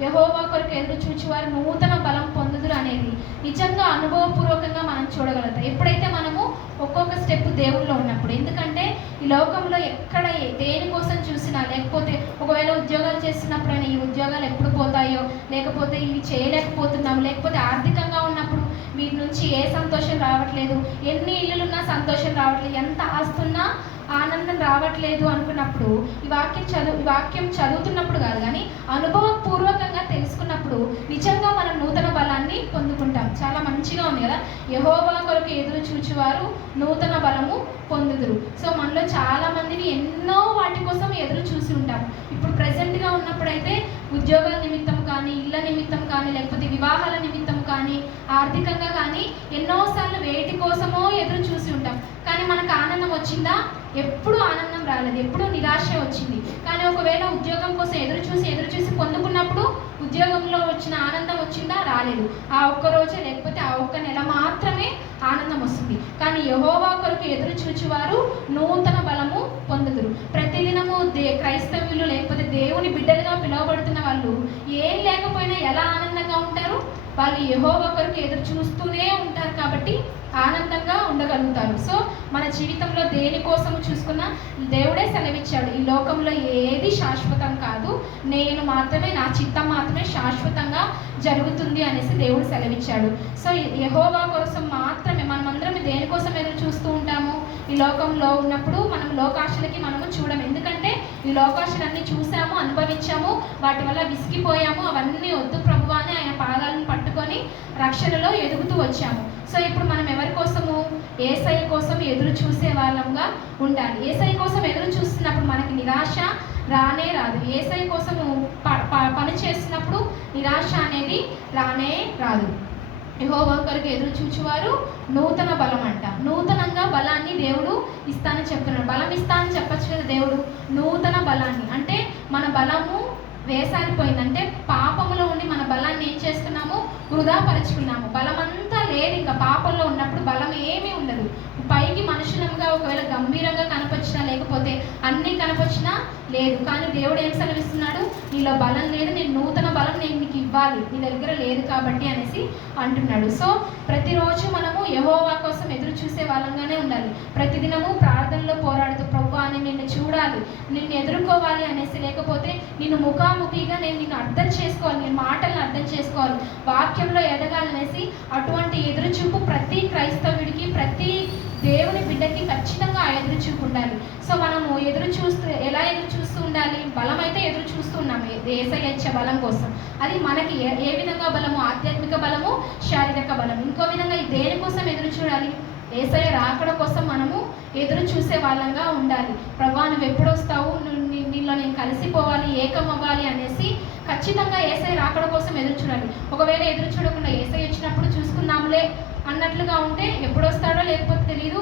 యెహోవా కొరకు ఎదురు చూచేవారు నూతన బలం పొందుదురు అనేది నిజంగా అనుభవపూర్వకంగా మనం చూడగలుగుతాం ఎప్పుడైతే మనము ఒక్కొక్క స్టెప్ దేవుల్లో ఉన్నప్పుడు. ఎందుకంటే ఈ లోకంలో ఎక్కడ దేనికోసం చూసినా, లేకపోతే ఒకవేళ ఉద్యోగాలు చేస్తున్నప్పుడైనా ఈ ఉద్యోగాలు ఎప్పుడు పోతాయో, లేకపోతే ఇవి చేయలేకపోతున్నాము, లేకపోతే ఆర్థికంగా ఉన్నప్పుడు వీటి నుంచి ఏ సంతోషం రావట్లేదు, ఎన్ని ఇల్లులున్నా సంతోషం రావట్లేదు, ఎంత ఆస్తున్నా ఆనందం రావట్లేదు అనుకున్నప్పుడు ఈ వాక్యం చదువుతున్నప్పుడు కాదు కానీ అనుభవపూర్వకంగా తెలుసుకున్నప్పుడు నిజంగా మనం నూతన బలాన్ని పొందుకుంటాం. చాలా మంచిగా ఉంది కదా, యెహోవా కొరకు ఎదురు చూచువారు నూతన బలము పొందుదురు. సో మనలో చాలా మందిని ఎన్నో వాటి కోసం ఎదురు చూసి ఉంటాం. ఇప్పుడు ప్రెసెంట్గా ఉన్నప్పుడైతే ఉద్యోగాల నిమిత్తం కానీ, ఇళ్ళ నిమిత్తం కానీ, లేకపోతే వివాహాల నిమిత్తం కానీ, ఆర్థికంగా కానీ ఎన్నోసార్లు వేటి కోసమో ఎదురు చూసి ఉంటాం. కానీ మనకు ఆనందం వచ్చిందా? ఎప్పుడు ఆనందం రాలేదు, ఎప్పుడు నిరాశ వచ్చింది. కానీ ఒకవేళ ఉద్యోగం కోసం ఎదురు చూసి పొందుకున్నప్పుడు ఉద్యోగంలో వచ్చిన ఆనందం వచ్చిందా? రాలేదు. ఆ ఒక్క రోజే, లేకపోతే ఆ ఒక్క నెల మాత్రమే ఆనందం వస్తుంది. కానీ యెహోవా కొరకు ఎదురు చూచువారు నూతన బలము పొందుదురు. ప్రతిదినము క్రైస్తవులు లేకపోతే దేవుని బిడ్డలుగా పిలువబడుతున్న వాళ్ళు ఏం లేకపోయినా ఎలా ఆనందంగా ఉంటారు? వాళ్ళు యెహోవా కొరకు ఎదురు చూస్తూనే ఉంటారు కాబట్టి ఆనందంగా ఉండగలుగుతారు. సో మన జీవితంలో దేనికోసం చూసుకున్నా దేవుడే సెలవిచ్చాడు, ఈ లోకంలో ఏది శాశ్వతం కాదు, నేను మాత్రమే, నా చిత్తం మాత్రమే శాశ్వతంగా జరుగుతుంది అనేసి దేవుడు సెలవిచ్చాడు. సో యెహోవా కోసం మాత్రమే మనమందరం దేనికోసం ఎదురు చూస్తూ ఉంటాము? ఈ లోకంలో ఉన్నప్పుడు మనం లోకాశలకి మనము చూడము. ఎందుకంటే ఈ లోకాశలన్నీ చూసాము, అనుభవించాము, వాటి వల్ల విసిగిపోయాము. అవన్నీ వద్దు ప్రభువా అని ఆయన పాదాలను పట్టుకొని రక్షణలో ఎదుగుతూ వచ్చాము. సో ఇప్పుడు మనం ఎవరి కోసము? యేసయ్య కోసం ఎదురు చూసే వాళ్ళంగా ఉండాలి. యేసయ్య కోసం ఎదురు చూస్తున్నప్పుడు మనకి నిరాశ రానే రాదు. యేసయ్య కోసము పని చేస్తున్నప్పుడు నిరాశ అనేది రానే రాదు. యెహోవా కొరకు ఎదురు చూచువారు నూతన బలం అంట. నూతనంగా బలాన్ని దేవుడు ఇస్తానని చెప్తున్నాడు. బలం ఇస్తానని చెప్పచ్చు కదా దేవుడు. నూతన బలాన్ని అంటే మన బలము వేసారిపోయిందంటే పాపములో ఉండి మన బలాన్ని ఏం చేస్తున్నాము, వృధా పరుచుకున్నాము. బలమంతా లేదు. ఇంకా పాపంలో ఉన్నప్పుడు బలం ఏమీ ఉండదు. పైకి మనుషులంగా ఒకవేళ గంభీరంగా కనపచ్చినా లేకపోతే అన్నీ కనపచ్చినా లేదు. కానీ దేవుడు ఏం సెలవిస్తున్నాడు, నీలో బలం లేదు, నేను నూతన బలం నేను నీకు ఇవ్వాలి, నీ దగ్గర లేదు కాబట్టి అనేసి అంటున్నాడు. సో ప్రతిరోజు మనము యెహోవా కోసం ఎదురు చూసే వాళ్ళంగానే ఉండాలి. ప్రతిదినము ప్రార్థనలో పోరాడుతూ ప్రభువా నేను నిన్ను చూడాలి, నిన్ను ఎదుర్కోవాలి అనేసి, లేకపోతే నిన్ను ముఖాముఖిగా నేను నిన్ను అర్థం చేసుకోవాలి, నేను మాటలను అర్థం చేసుకోవాలి, వాక్యంలో ఎదగాలనేసి అటువంటి ఎదురుచూపు ప్రతి క్రైస్తవుడికి ప్రతి దేవుని బిడ్డకి ఖచ్చితంగా ఆ ఎదురు చూపు ఉండాలి. సో మనము ఎలా ఎదురు చూస్తూ ఉండాలి, బలం అయితే ఎదురు చూస్తూ ఉన్నాము యేసయ్య ఇచ్చే బలం కోసం. అది మనకి ఏ విధంగా బలము, ఆధ్యాత్మిక బలము, శారీరక బలం. ఇంకో విధంగా దేనికోసం ఎదురు చూడాలి, యేసయ్య రాకడ కోసం మనము ఎదురు చూసే వాళ్ళంగా ఉండాలి. ప్రభువా నువ్వు ఎప్పుడు వస్తావు, నీలో నేను కలిసిపోవాలి, ఏకం అవ్వాలి అనేసి ఖచ్చితంగా యేసయ్య రాకడ కోసం ఎదురు చూడాలి. ఒకవేళ ఎదురు చూడకుండా యేసయ్య వచ్చినప్పుడు చూసుకుందాంలే అన్నట్లుగా ఉంటే ఎప్పుడు వస్తాడో లేకపోతే తెలియదు,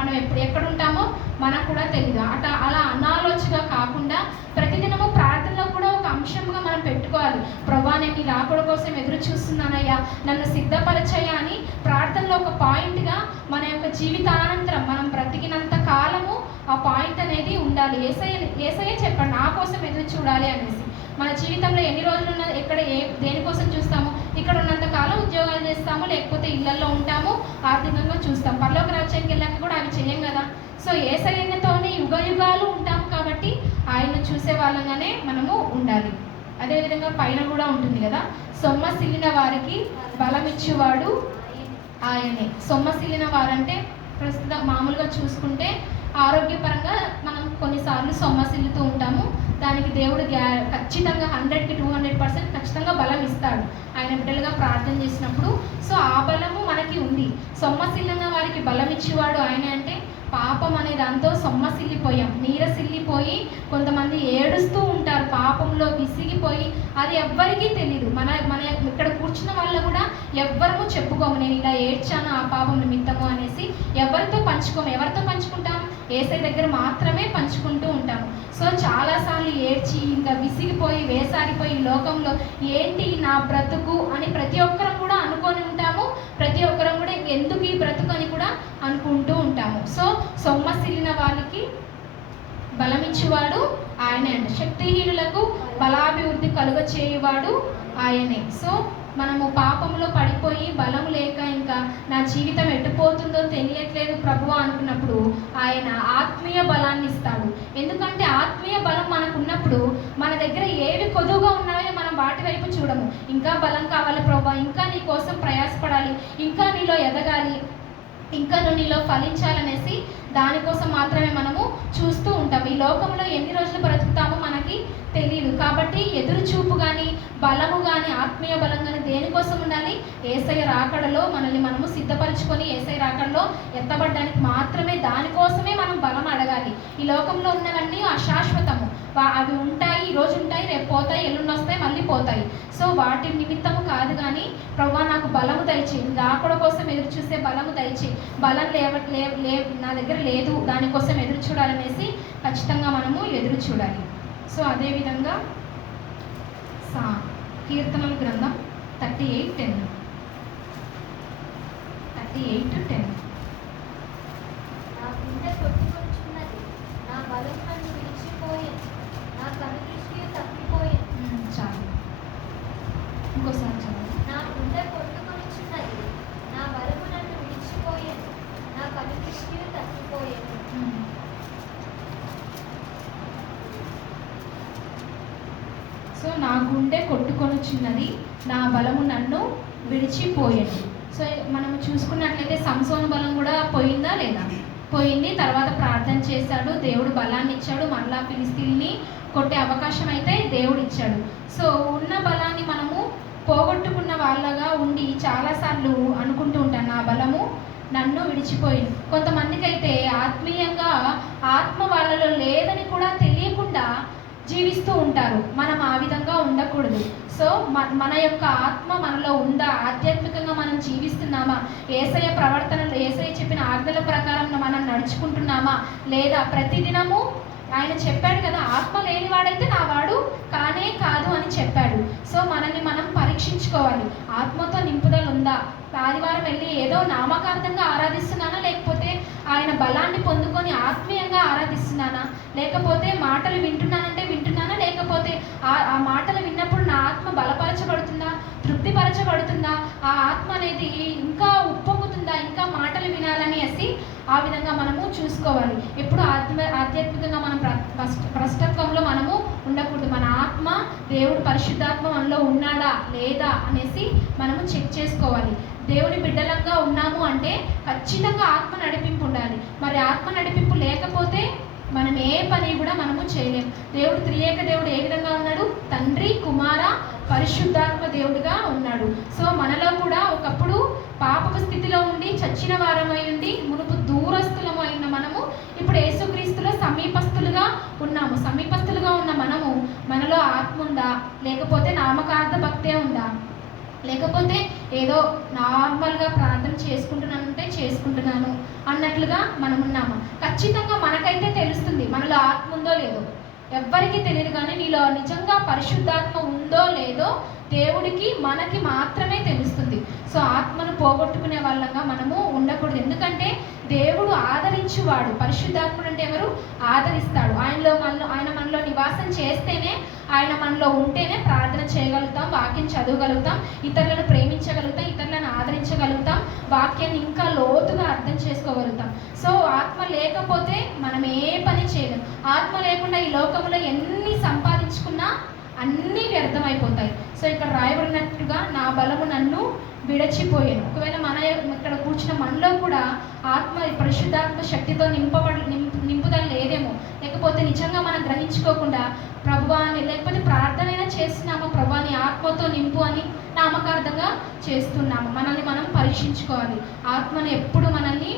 మనం ఎక్కడ ఉంటామో మనకు కూడా తెలియదు. అలా అనాలోచిగా కాకుండా ప్రతిదినము ప్రార్థనలో కూడా ఒక అంశంగా మనం పెట్టుకోవాలి. ప్రభువా నేను నీ రాకడ కోసం ఎదురు చూస్తున్నానయ్యా, నన్ను సిద్ధపరచయ్యా అని ప్రార్థనలో ఒక పాయింట్గా మన యొక్క జీవితానంతరం మనం బ్రతికినంత కాలము ఆ పాయింట్ అనేది ఉండాలి. యేసయ్య చెప్పండి నా కోసం ఎదురు చూడాలి అనేసి. మన జీవితంలో ఎన్ని రోజులు ఉన్నది, ఎక్కడ దేనికోసం చూస్తాము, ఇక్కడ ఉన్నంత కాలం ఉద్యోగాలు చేస్తాము, లేకపోతే ఇళ్లలో ఉంటాము, ఆర్థికంగా చూస్తాం. పరలోక రాజ్యానికి వెళ్ళాక కూడా అవి చేయం కదా. సో యేసయ్యతోనే యుగ యుగాలు ఉంటాము కాబట్టి ఆయన్ను చూసే వాళ్ళంగానే మనము ఉండాలి. అదేవిధంగా పైన కూడా ఉంటుంది కదా, సొమ్మసిల్లిన వారికి బలమిచ్చేవాడు ఆయనే. సొమ్మసిల్లిన వారంటే ప్రస్తుతం మామూలుగా చూసుకుంటే ఆరోగ్యపరంగా మనం కొన్నిసార్లు సొమ్మసిల్లుతూ ఉంటాము. దానికి దేవుడు ఖచ్చితంగా 100కి 200% ఖచ్చితంగా బలం ఇస్తాడు ఆయన బిడ్డలుగా ప్రార్థన చేసినప్పుడు. సో ఆ బలము మనకి ఉంది. సొమ్మసిల్లిన వారికి బలం ఇచ్చేవాడు ఆయన అంటే పాపం అనే దాంతో సొమ్మసిల్లిపోయాం, నీరసిల్లిపోయి కొంతమంది ఏడుస్తూ ఉంటారు, పాపంలో విసిగిపోయి. అది ఎవ్వరికీ తెలియదు. మన ఇక్కడ కూర్చున్న వాళ్ళు కూడా ఎవ్వరము చెప్పుకోము నేను ఇలా ఏడ్చాను ఆ పాపం నిమిత్తము అనేసి. ఎవరితో పంచుకుంటాం, యేసయ్య దగ్గర మాత్రమే పంచుకుంటూ ఉంటాము. సో చాలాసార్లు ఏడ్చి ఇంకా విసిగిపోయి వేసారిపోయి లోకంలో ఏంటి నా బ్రతుకు అని ప్రతి ఒక్కరం కూడా అనుకొని ఉంటాము. ప్రతి ఒక్కరం కూడా ఎందుకు ఈ బ్రతుకు అని కూడా అనుకుంటూ ఉంటాము. సో సొమ్మసిల్లిన వాళ్ళకి బలమిచ్చేవాడు ఆయనే అంట. శక్తిహీనులకు బలాభివృద్ధి కలుగ చేయువాడు ఆయనే. సో మనము పాపంలో పడిపోయి బలం లేక ఇంకా నా జీవితం ఎట్టుపోతుందో తెలియట్లేదు ప్రభువా అనుకున్నప్పుడు ఆయన ఆత్మీయ బలాన్ని ఇస్తాడు. ఎందుకంటే ఆత్మీయ బలం మనకు ఉన్నప్పుడు మన దగ్గర ఏవి కొదువుగా ఉన్నాయో మనం వాటి వైపు చూడము. ఇంకా బలం కావాలి ప్రభువా, ఇంకా నీ కోసం ప్రయాసపడాలి, ఇంకా నీలో ఎదగాలి, ఇంకా నువ్వు నీలో ఫలించాలనేసి దానికోసం మాత్రమే మనము చూస్తూ ఉంటాం. ఈ లోకంలో ఎన్ని రోజులు బ్రతుకుతామో మనకి తెలియదు. కాబట్టి ఎదురు చూపు కానీ బలము కానీ ఆత్మీయ బలం కానీ దేనికోసం ఉండాలి, యేసయ్య రాకడలో మనల్ని మనము సిద్ధపరచుకొని యేసయ్య రాకడలో ఎత్తబడడానికి మాత్రమే, దానికోసమే మనం బలం అడగాలి. ఈ లోకంలో ఉన్నవన్నీ అశాశ్వతము, అవి ఉంటాయి, ఈరోజు ఉంటాయి, రేపు పోతాయి, ఎల్లుండి వస్తాయి, మళ్ళీ పోతాయి. సో వాటి నిమిత్తము కాదు కానీ ప్రభువా నాకు బలము దయచేయి, రాకడ కోసం ఎదురు చూసే బలము దయచేయి, బలం నా దగ్గర లేదు, దానికోసం ఎదురు చూడాలనేసి ఖచ్చితంగా మనము ఎదురు చూడాలి. సో అదేవిధంగా కీర్తనల గ్రంథం 38:10 నా గుండె కొట్టుకొనుచున్నది, నా బలం నన్ను విడిచిపోయింది, నా కనుదృష్టి తప్పిపోయింది. చాలు, ఇంకోసారి చదవండి. నా గుండె కొట్టుకొనుచున్నది, నా బలము నన్ను విడిచిపోయింది, నా కనుదృష్టి తప్పిపోయింది. సో నా గుండె కొట్టుకొనుచున్నది, నా బలము నన్ను విడిచిపోయింది. సో మనం చూసుకున్నట్లయితే సంసోను బలం కూడా పోయిందా లేదా? పోయింది. తర్వాత ప్రార్థన చేశాడు, దేవుడు బలాన్ని ఇచ్చాడు, మళ్ళా ఫిలిస్తీన్ని కొట్టే అవకాశం అయితే దేవుడు ఇచ్చాడు. సో ఉన్న బలాన్ని మనము పోగొట్టుకున్న వాళ్ళగా ఉండి చాలాసార్లు అనుకుంటూ ఉంటాను నా బలము నన్ను విడిచిపోయింది. కొంతమందికి అయితే ఆత్మీయంగా ఆత్మ వాళ్ళలో లేదని కూడా తెలియకుండా జీవిస్తూ ఉంటారు. మనం ఆ విధంగా ఉండకూడదు. సో మన యొక్క ఆత్మ మనలో ఉందా? ఆధ్యాత్మికంగా మనం జీవిస్తున్నామా? యేసయ్య ప్రవర్తనలో, యేసయ్య చెప్పిన ఆజ్ఞల ప్రకారం మనం నడుచుకుంటున్నామా లేదా? ప్రతిదినము ఆయన చెప్పాడు కదా, ఆత్మ లేనివాడైతే నా వాడు కానే కాదు అని చెప్పాడు. సో మనల్ని మనం పరీక్షించుకోవాలి. ఆత్మతో నింపుదల ఉందా? ఆదివారం వెళ్ళి ఏదో నామకార్థంగా ఆరాధిస్తున్నానా, లేకపోతే ఆయన బలాన్ని పొందుకొని ఆత్మీయంగా ఆరాధిస్తున్నానా? లేకపోతే మాటలు వింటున్నానంటే వింటున్నానా, లేకపోతే ఆ మాటలు విన్నప్పుడు నా ఆత్మ బలపరచబడుతుందా, తృప్తిపరచబడుతుందా? ఆ ఆత్మ అనేది ఇంకా ఉప్పొంగుతుందా ఇంకా మాటలు వినాలని ఆ విధంగా మనము చూసుకోవాలి. ఎప్పుడు ఆధ్యాత్మికంగా మనం భ్రష్టత్వంలో మనము ఉండకూడదు. మన ఆత్మ, దేవుడు పరిశుద్ధాత్మ మనలో ఉన్నాడా లేదా అనేసి మనము చెక్ చేసుకోవాలి. దేవుని బిడ్డలంగా ఉన్నాము అంటే ఖచ్చితంగా ఆత్మ నడిపింపు ఉండాలి. మరి ఆత్మ నడిపింపు లేకపోతే మనం ఏ పని కూడా మనము చేయలేము. దేవుడు త్రియేక దేవుడు ఏ విధంగా ఉన్నాడు? తండ్రి, కుమార, పరిశుద్ధాత్మ దేవుడుగా ఉన్నాడు. సో మనలో కూడా ఒకప్పుడు పాపపు స్థితిలో ఉండి చచ్చిన వారమై ఉండి మునుపు దూరస్తులమైన మనము ఇప్పుడు యేసుక్రీస్తులో సమీపస్తులుగా ఉన్నాము. సమీపస్తులుగా ఉన్న మనలో ఆత్మ ఉందా, లేకపోతే నామకార్థ భక్తే ఉందా, లేకపోతే ఏదో నార్మల్గా ప్రార్థన చేసుకుంటున్నాను అన్నట్లుగా మనం ఉన్నాము? ఖచ్చితంగా మనకైతే తెలుస్తుంది మనలో ఆత్మ ఉందో లేదో. ఎవ్వరికీ తెలియదు, కానీ నీలో నిజంగా పరిశుద్ధాత్మ ఉందో లేదో దేవుడికి మనకి మాత్రమే తెలుస్తుంది. సో ఆత్మను పోగొట్టుకునే వాళ్ళంగా మనము ఉండకూడదు. ఎందుకంటే దేవుడు ఆదరించువాడు. పరిశుద్ధాత్ముడు అంటే ఎవరు? ఆదరిస్తాడు. ఆయన మనలో నివాసం చేస్తేనే, ఆయన మనలో ఉంటేనే ప్రార్థన చేయగలుగుతాం, వాక్యం చదవగలుగుతాం, ఇతరులను ప్రేమించగలుగుతాం, ఇతరులను ఆదరించగలుగుతాం, వాక్యాన్ని ఇంకా లోతుగా అర్థం చేసుకోగలుగుతాం. సో ఆత్మ లేకపోతే మనం ఏ పని చేయలేం. ఆత్మ లేకుండా ఈ లోకంలో ఎన్ని సంపాదించుకున్నా అన్నీ వ్యర్థమైపోతాయి. సో ఇక్కడ రాయబడినట్టుగా నా బలము నన్ను విడచిపోయాను. ఒకవేళ ఇక్కడ కూర్చున్న మనలో కూడా ఆత్మ, పరిశుద్ధాత్మ శక్తితో నింపుదల లేదేమో, లేకపోతే నిజంగా మనం గ్రహించుకోకుండా ప్రభువా అని, లేకపోతే ప్రార్థనైనా చేస్తున్నాము, ప్రభువా నీ ఆత్మతో నింపు అని నామకార్థంగా చేస్తున్నాము. మనల్ని మనం పరీక్షించుకోవాలి. ఆత్మను ఎప్పుడు మనల్ని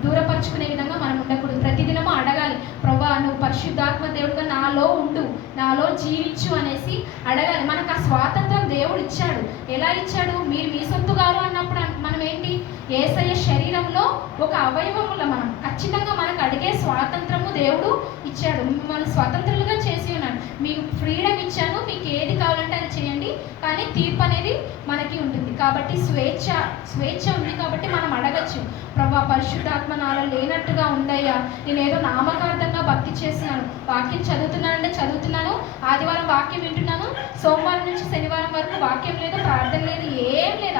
దూరపరుచుకునే విధంగా మనం ఉండకూడదు. ప్రతిదినము అడగాలి, ప్రభువా నువ్వు పరిశుద్ధాత్మ దేవుడుగా నాలో ఉండు, నాలో జీవించు అనేసి అడగాలి. మనకు ఆ స్వాతంత్రం దేవుడు ఇచ్చాడు. ఎలా ఇచ్చాడు? మీరు మీ సొత్తు గారు అన్నప్పుడు మనం ఏంటి? యేసయ్య శరీరంలో ఒక అవయవముల మనం ఖచ్చితంగా మనకు అడిగే స్వాతంత్రము దేవుడు ఇచ్చాడు. మిమ్మల్ని స్వతంత్రులుగా చేసి ఉన్నాడు. మీకు ఫ్రీడమ్ ఇచ్చాను, మీకు ఏది కావాలంటే అది చేయండి, కానీ తీర్పు అనేది మనకి ఉంటుంది. కాబట్టి స్వేచ్ఛ ఉంది. కాబట్టి మనం అడగచ్చు, ప్రభువా పరిశుద్ధాత్మ నాలో లేనట్టుగా ఉందయ్యా, నేనేదో నామకార్థంగా భక్తి చేస్తున్నాను, వాక్యం చదువుతున్నానంటే చదువుతున్నాను, ఆదివారం వాక్యం వింటున్నాను, సోమవారం నుంచి శనివారం వరకు వాక్యం లేదు, ప్రార్థన లేదు, ఏం లేదు,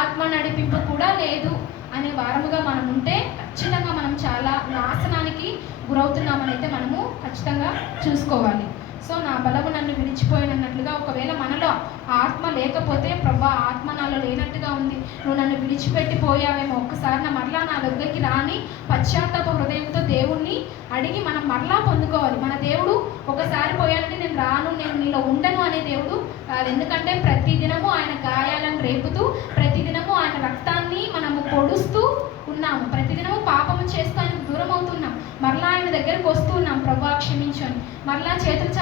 ఆత్మ నడిపింపు కూడా లేదు అనే వారముగా మనం ఉంటే ఖచ్చితంగా మనం చాలా నాశనానికి గురవుతున్నామని అయితే మనము ఖచ్చితంగా చూసుకోవాలి. సో నా బలము నన్ను విడిచిపోయినట్లుగా, ఒకవేళ మనలో ఆత్మ లేకపోతే, ప్రభా ఆత్మ నాలో లేనట్టుగా ఉంది, నువ్వు నన్ను విడిచిపెట్టిపోయావేమో, ఒక్కసారి మరలా నా దగ్గరికి రాని పశ్చాత్తాప హృదయంతో దేవుణ్ణి అడిగి మనం మరలా పొందుకోవాలి. మన దేవుడు ఒకసారి పోయానంటే నేను రాను, నేను నీలో ఉండను అనే దేవుడు కాదు. ఎందుకంటే ప్రతిదినము ఆయన గాయాలను రేపుతూ, ప్రతిదినము ఆయన రక్తాన్ని మనము పొడుస్తూ ఉన్నాము, ప్రతిదినము పాపము చేస్తూ ఆయనకు దూరం అవుతున్నాం, మరలా ఆయన దగ్గరకు వస్తూ ఉన్నాం, ప్రభువా క్షమించు అని. మరలా చేతులు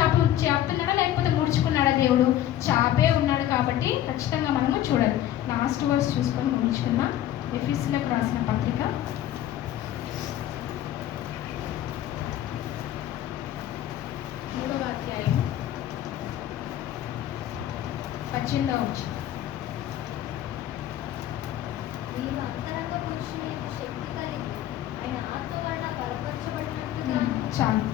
చాపుతున్నాడా, లేకపోతే ముడుచుకున్నాడా? దేవుడు చాపే ఉన్నాడు. కాబట్టి ఖచ్చితంగా మనము చూడాలి. లాస్ట్ వర్స్ చూసుకొని ముగించుకున్నాం. ఎఫెసీయులకు రాసిన పత్రిక 3వ అధ్యాయం 18వ వచనం. మీరు అంతరంగ పురుషుని శక్తి కలిగి ఆయన ఆత్మ వలన బలపరచబడినట్లుగా. చాలు.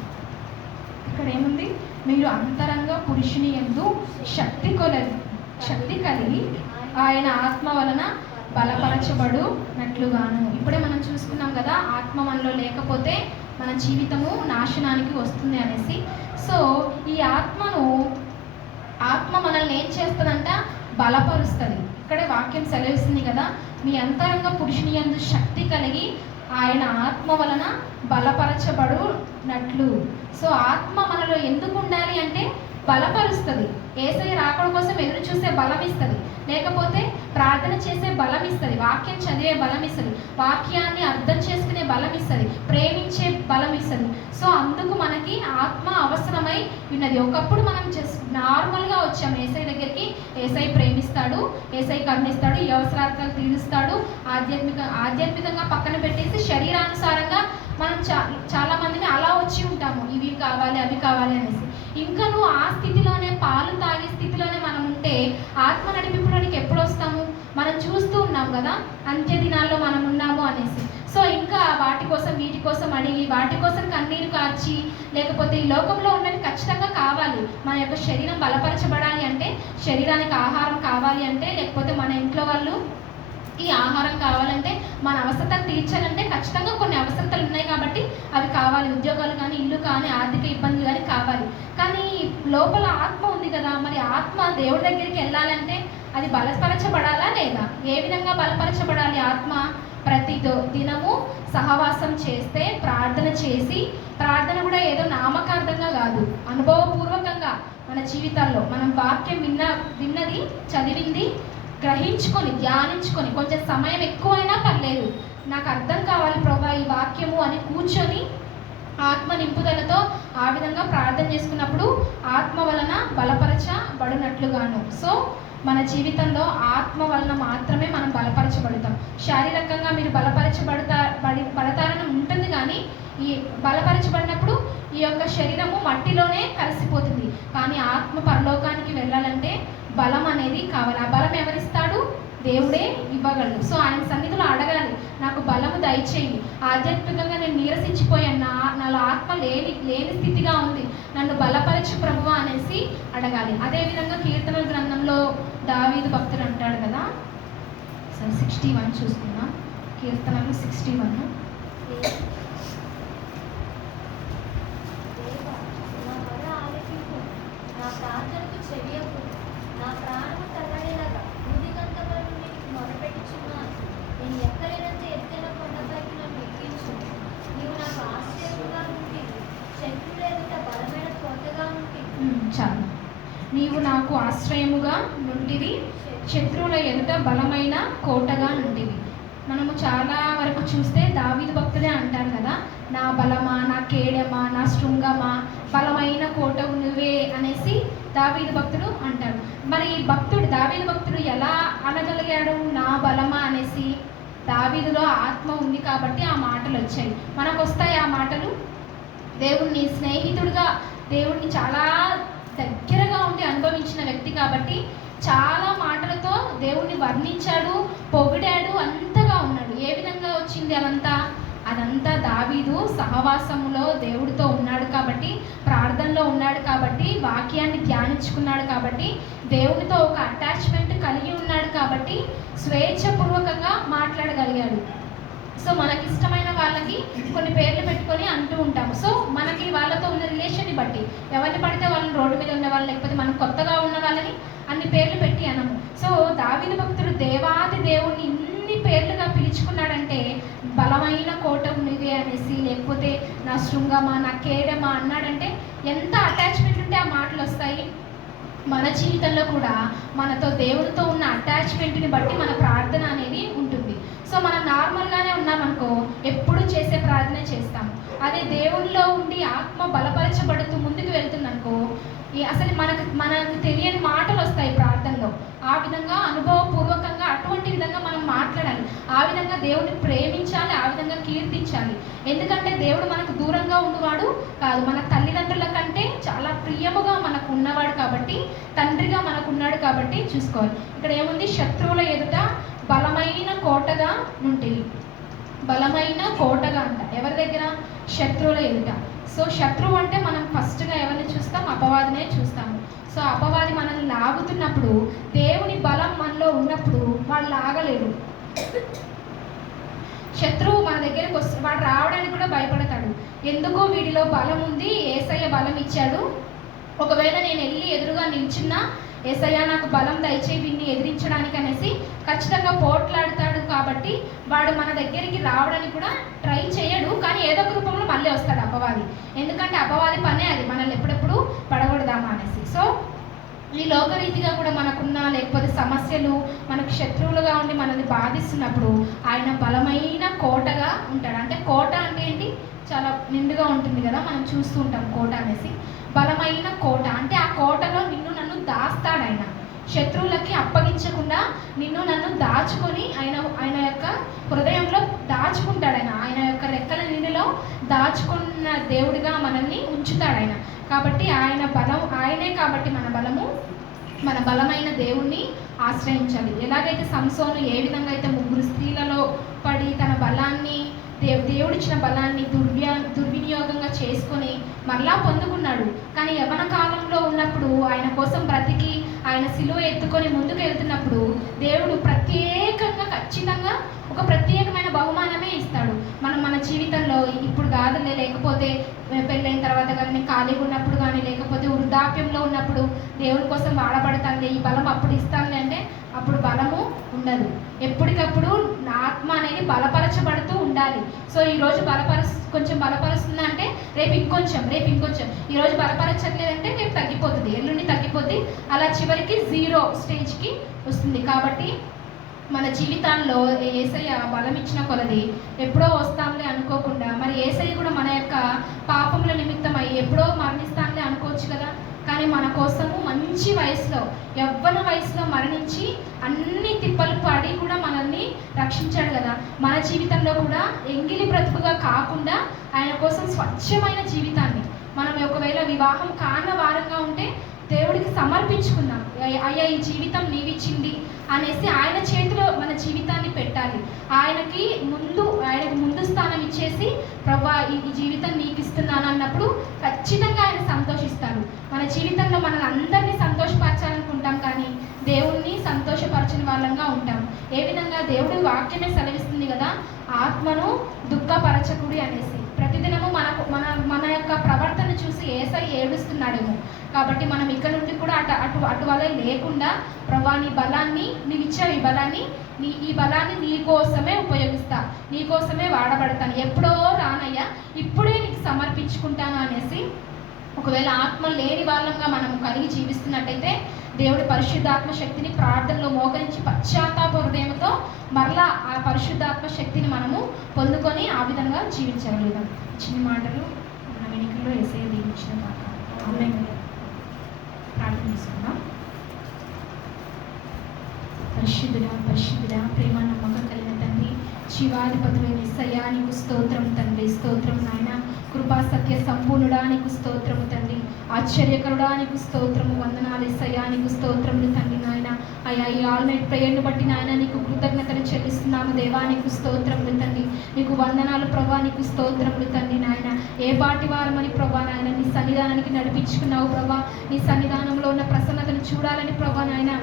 ఇక్కడ ఏముంది? మీరు అంతరంగ పురుషుని యందు శక్తి కలిగి ఆయన ఆత్మ వలన బలపరచబడునట్లుగాను. ఇప్పుడే మనం చూసుకున్నాం కదా, ఆత్మ మనలో లేకపోతే మన జీవితము నాశనానికి వస్తుంది అనేసి. సో ఈ ఆత్మ మనల్ని ఏం చేస్తుందంట? బలపరుస్తుంది. ఇక్కడే వాక్యం సెలవిస్తుంది కదా, మీ అంతరంగ పురుషుని యందు శక్తి కలిగి ఆయన ఆత్మ వలన బలపరచబడునట్లు. సో ఆత్మ మనలో ఎందుకు ఉండాలి అంటే బలపరుస్తుంది. యేసయ్య రాకడ కోసం ఎదురు చూసే బలం ఇస్తుంది, లేకపోతే ప్రార్థన చేసే బలం ఇస్తుంది, వాక్యం చదివే బలం ఇస్తుంది, వాక్యాన్ని అర్థం చేసుకునే బలం ఇస్తుంది, ప్రేమించే బలం ఇస్తుంది. సో అందుకు మనకి ఆత్మ అవసరమై ఉన్నది. ఒకప్పుడు మనం జస్ట్ నార్మల్గా వచ్చాం ఏసై దగ్గరికి, ఏసై ప్రేమిస్తాడు, ఏసై కరుణిస్తాడు, ఈ అవసరాలు తీరుస్తాడు, ఆధ్యాత్మికంగా పక్కన పెట్టేసి శరీరానుసారంగా మనం చాలా మందిని అలా వచ్చి ఉంటాము, ఇవి కావాలి అవి కావాలి అనేసి. ఇంకా నువ్వు ఆ స్థితిలోనే, పాలు తాగే స్థితిలోనే మనం ఉంటే ఆత్మ నడిపించడానికి ఎప్పుడు వస్తాము? మనం చూస్తూ ఉన్నాం కదా అంత్య దినాల్లో మనం ఉన్నాము అనేసి. సో ఇంకా వాటి కోసం వీటి కోసం అడిగి, వాటి కోసం కన్నీరు కార్చి, లేకపోతే ఈ లోకంలో ఉన్నది ఖచ్చితంగా కావాలి. మన యొక్క శరీరం బలపరచబడాలి అంటే, శరీరానికి ఆహారం కావాలి అంటే, లేకపోతే మన ఇంట్లో వాళ్ళు ఈ ఆహారం కావాలంటే, మన అవసరతలు తీర్చాలంటే ఖచ్చితంగా కొన్ని అవసరతలు ఉన్నాయి కాబట్టి అవి కావాలి. ఉద్యోగాలు కానీ, ఇల్లు కానీ, ఆర్థిక ఇబ్బందులు కానీ కావాలి. కానీ లోపల ఆత్మ ఉంది కదా, మరి ఆత్మ దేవుడి దగ్గరికి వెళ్ళాలంటే అది బలపరచబడాలా లేదా? ఏ విధంగా బలపరచబడాలి ఆత్మ? ప్రతి దినము సహవాసం చేస్తే, ప్రార్థన చేసి, ప్రార్థన కూడా ఏదో నామకార్థంగా కాదు, అనుభవపూర్వకంగా మన జీవితాల్లో మనం వాక్యం విన్నది, చదివింది గ్రహించుకొని, ధ్యానించుకొని, కొంచెం సమయం ఎక్కువైనా పర్లేదు, నాకు అర్థం కావాలి ప్రభా ఈ వాక్యము అని కూర్చొని ఆత్మ నింపుదలతో ఆ విధంగా ప్రార్థన చేసుకున్నప్పుడు ఆత్మ వలన బలపరచబడినట్లుగాను. సో మన జీవితంలో ఆత్మ వలన మాత్రమే మనం బలపరచబడతాం. శారీరకంగా మీరు బలపరచబడతారని ఉంటుంది, కానీ ఈ బలపరచబడినప్పుడు ఈ యొక్క శరీరము మట్టిలోనే కలిసిపోతుంది. కానీ ఆత్మ పరలోకానికి వెళ్ళాలంటే బలం అనేది కావాలి. ఆ బలం ఎవరిస్తాడు? దేవుడే ఇవ్వగలడు. సో ఆయన సన్నిధిలో అడగాలి, నాకు బలము దయచేయి, ఆధ్యాత్మికంగా నేను నీరసించిపోయాను, నాలో ఆత్మ లేని స్థితిగా ఉంది, నన్ను బలపరచు ప్రభువా అనేసి అడగాలి. అదేవిధంగా కీర్తనల గ్రంథంలో దావీదు భక్తుడు అంటాడు కదా, సరే 61 చూసుకుందాం. కీర్తనలు 61. చాలు. నీవు నాకు ఆశ్రయముగా నుండివి, శత్రువుల ఎదుట బలమైన కోటగా నుండివి. మనము చాలా వరకు చూస్తే దావీదు భక్తుడే అంటారు కదా, నా బలమా, నా కేడమా, నా శృంగమా, బలమైన కోట నువ్వే అనేసి దావీదు భక్తుడు అంటాడు. మరి దావీదు భక్తుడు ఎలా అనగలిగాడు నా బలమా అనేసి? దావీదులో ఆత్మ ఉంది కాబట్టి ఆ మాటలు వచ్చాయి. మనకు వస్తాయి ఆ మాటలు? దేవుణ్ణి స్నేహితుడిగా, దేవుణ్ణి చాలా దగ్గరగా ఉండి అనుభవించిన వ్యక్తి కాబట్టి చాలా మాటలతో దేవుణ్ణి వర్ణించాడు, పొగిడాడు, అంతగా ఉన్నాడు. ఏ విధంగా వచ్చింది అదంతా దావీదు సహవాసములో దేవుడితో ఉన్నాడు కాబట్టి, ప్రార్థనలో ఉన్నాడు కాబట్టి, వాక్యాన్ని ధ్యానించుకున్నాడు కాబట్టి, దేవునితో ఒక అటాచ్మెంట్ కలిగి ఉన్నాడు కాబట్టి స్వేచ్ఛపూర్వకంగా మాట్లాడగలిగాడు. సో మనకి ఇష్టమైన వాళ్ళకి కొన్ని పేర్లు పెట్టుకొని అంటూ ఉంటాము. సో మనకి వాళ్ళతో ఉన్న రిలేషన్ని బట్టి ఎవరిని పడితే వాళ్ళని, రోడ్డు మీద ఉన్న వాళ్ళు, లేకపోతే మనం కొత్తగా ఉన్న వాళ్ళని అన్ని పేర్లు పెట్టి అనము. సో దావీదు భక్తుడు దేవాది దేవుణ్ణి ఇన్ని పేర్లుగా పిలుచుకున్నాడంటే బలమైన కోట ఉన్నది అనేసి, లేకపోతే నా శృంగమా, నా కేడమా అన్నాడంటే ఎంత అటాచ్మెంట్ ఉంటే ఆ మాటలు వస్తాయి. మన జీవితంలో కూడా మనతో దేవునితో ఉన్న అటాచ్మెంట్ని బట్టి మన ప్రార్థన అనేది ఉంటుంది. సో మనం నార్మల్గానే ఉన్నామనుకో, ఎప్పుడు చేసే ప్రార్థన చేస్తాము. అదే దేవునిలో ఉండి ఆత్మ బలపరచబడుతూ ముందుకు వెళ్తుందనుకో, అసలు మనకు తెలియని మాటలు వస్తాయి ప్రార్థనలో. ఆ విధంగా అనుభవపూర్వకంగా అటువంటి విధంగా మనం మాట్లాడాలి. ఆ విధంగా దేవుడిని ప్రేమించాలి, ఆ విధంగా కీర్తించాలి. ఎందుకంటే దేవుడు మనకు దూరంగా ఉన్నవాడు కాదు, మన తల్లిదండ్రుల కంటే చాలా ప్రియముగా మనకు ఉన్నవాడు కాబట్టి, తండ్రిగా మనకు ఉన్నాడు కాబట్టి చూసుకోవాలి. ఇక్కడ ఏముంది? శత్రువుల ఎదుట బలమైన కోటగా నుండి. బలమైన కోటగా అంట ఎవరి దగ్గర? శత్రువుల ఎదుట. సో శత్రువు అంటే మనం ఫస్ట్గా ఎవరిని చూస్తాం? అపవాదినే చూస్తాము. సో అపవాది మనల్ని లాగుతున్నప్పుడు, దేవుని బలం మనలో ఉన్నప్పుడు వాడు లాగలేడు. శత్రువు మన దగ్గరకు వస్తే వాడు రావడానికి కూడా భయపడతాడు. ఎందుకో వీడిలో బలం ఉంది, యేసయ్య బలం ఇచ్చాడు, ఒకవేళ నేను వెళ్ళి ఎదురుగా నిల్చున్నా యేసయ్య నాకు బలం దయచేయి వీడిని ఎదిరించడానికి అనేసి ఖచ్చితంగా పోట్లాడతాడు. కాబట్టి వాడు మన దగ్గరికి రావడానికి కూడా ట్రై చేయడు, కానీ ఏదో ఒక రూపంలో మళ్ళీ వస్తాడు అపవాది. ఎందుకంటే అపవాది పనే అది, మనల్ని ఎప్పుడెప్పుడు పడగొడదామా అనేసి. సో ఈ లోకరీతిగా కూడా మనకున్న లేకపోతే సమస్యలు మనకు శత్రువులుగా ఉండి మనల్ని బాధిస్తున్నప్పుడు ఆయన బలమైన కోటగా ఉంటాడు. అంటే కోట అంటే ఏంటి? చాలా నిండుగా ఉంటుంది కదా, మనం చూస్తూ ఉంటాం కోట అనేసి. బలమైన కోట అంటే ఆ కోటలో నిన్ను నన్ను దాస్తాడు ఆయన. శత్రువులకి అప్పగించకుండా నిన్ను నన్ను దాచుకొని ఆయన యొక్క హృదయంలో దాచుకుంటాడు ఆయన. ఆయన యొక్క రెక్కల నీళ్ళలో దాచుకున్న దేవుడిగా మనల్ని ఉంచుతాడు ఆయన. కాబట్టి ఆయన బలం ఆయనే. కాబట్టి మన బలమైన దేవుణ్ణి ఆశ్రయించాలి. ఎలాగైతే సంసోను ఏ విధంగా అయితే 3 స్త్రీలలో పడి తన బలాన్ని దేవుడిచ్చిన బలాన్ని దుర్వినియోగంగా చేసుకొని మరలా పొందుకున్నాడు. కానీ యవన కాలంలో ఉన్నప్పుడు ఆయన కోసం బ్రతికి ఆయన సిలువ ఎత్తుకొని ముందుకు వెళ్తున్నప్పుడు దేవుడు ప్రత్యేకంగా ఖచ్చితంగా ఒక ప్రత్యేకమైన బహుమానమే ఇస్తాడు. మన జీవితంలో ఇప్పుడు కాదులే, లేకపోతే పెళ్ళైన తర్వాత కానీ ఖాళీగా ఉన్నప్పుడు కానీ లేకపోతే వృద్ధాప్యంలో ఉన్నప్పుడు దేవుడి కోసం వాడబడతానులే, ఈ బలం అప్పుడు ఇస్తానులే అంటే అప్పుడు బలము ఉండదు. ఎప్పటికప్పుడు నా ఆత్మ అనేది బలపరచబడుతూ ఉండాలి. సో ఈరోజు కొంచెం బలపరుస్తుందంటే రేపు ఇంకొంచెం, ఈరోజు బలపరచట్లేదంటే రేపు తగ్గిపోతుంది, ఎల్లుండి తగ్గిపోతుంది, అలా చివరికి 0 స్టేజ్కి వస్తుంది. కాబట్టి మన జీవితాల్లో యేసయ్య బలం ఇచ్చిన కొలది ఎప్పుడో వస్తాంలే అనుకోకుండా, మరి యేసయ్య కూడా మన యొక్క పాపముల నిమిత్తమై ఎప్పుడో మరణిస్తాంలే అనుకోవచ్చు కదా. కానీ మన కోసము మంచి వయసులో, యవ్వన వయసులో మరణించి అన్ని తిప్పలు పడి కూడా మనల్ని రక్షించాడు కదా. మన జీవితంలో కూడా ఎంగిలి బ్రతుకుగా కాకుండా ఆయన కోసం స్వచ్ఛమైన జీవితాన్ని మనం ఒకవేళ వివాహం కాని వారంగా ఉంటే దేవుడికి సమర్పించుకుందాం. అయ్యా ఈ జీవితం నీవిచ్చింది అనేసి ఆయన చేతిలో మన జీవితాన్ని పెట్టాలి. ఆయనకి ముందు స్థానం ఇచ్చేసి ప్రభువా ఈ జీవితం నీకు ఇస్తున్నాను అన్నప్పుడు ఖచ్చితంగా ఆయన సంతోషిస్తాడు. మన జీవితంలో మనల్ని అందరినీ సంతోషపరచాలనుకుంటాం, కానీ దేవుణ్ణి సంతోషపరచని వాళ్ళంగా ఉంటాం. ఏ విధంగా? దేవుడి వాక్యమే సెలవిస్తుంది కదా, ఆత్మను దుఃఖపరచకుడి అనేసి. ప్రతిదినము మన యొక్క ప్రవర్తన చూసి యేసయ్య ఏడుస్తున్నాడేమో. కాబట్టి మనం ఇక్కడ నుండి కూడా అటు వల్ల లేకుండా ప్రభువా నీ బలాన్ని నీవిచ్చావు, ఈ బలాన్ని నీ కోసమే ఉపయోగిస్తా, నీ కోసమే వాడబడతాను, ఎప్పుడో రానయ్యా, ఇప్పుడే నీకు సమర్పించుకుంటాను అనేసి ఒకవేళ ఆత్మ లేని వాళ్ళంగా మనం కలిగి జీవిస్తున్నట్టయితే దేవుడి పరిశుద్ధాత్మ శక్తిని ప్రార్థనలో మోకరించి పశ్చాత్తాప హృదయంతో మరలా ఆ పరిశుద్ధాత్మ శక్తిని మనము పొందుకొని ఆ విధంగా జీవించగలుగుతాం. చిన్న మాటలు మన వెనుకల్లో యేసయ్య దీవించిన కాక ఆమేన్. ప్రార్థన చేసుకుందాం. పరిశుద్ధుడా ప్రేమ నమ్మకం కలిగిన తండ్రి, శివాధిపతులైన యేసయ్యా నీకు స్తోత్రం తండ్రి. స్తోత్రం నాయన. కృపా సత్య సంపూర్ణుడా నీకు స్తోత్రము తండ్రి. ఆశ్చర్యకరుడా నీకు స్తోత్రము. వందనాలు యేసయ్యా నీకు స్తోత్రములు తండ్రి నాయన. అయ్యా ఈ ఆల్ నైట్ ప్రేయర్ను బట్టి నాయన నీకు కృతజ్ఞతలు చెల్లిస్తున్నాము దేవా, నీకు స్తోత్రములు తండ్రి. నీకు వందనాలు ప్రభా, నీకు స్తోత్రములు తండ్రి నాయన. ఏ పాటి వారమని ప్రభా నాయన నీ సన్నిధానానికి నడిపించుకున్నావు ప్రభా. నీ సన్నిధానంలో ఉన్న ప్రసన్నతను చూడాలని ప్రభా నాయన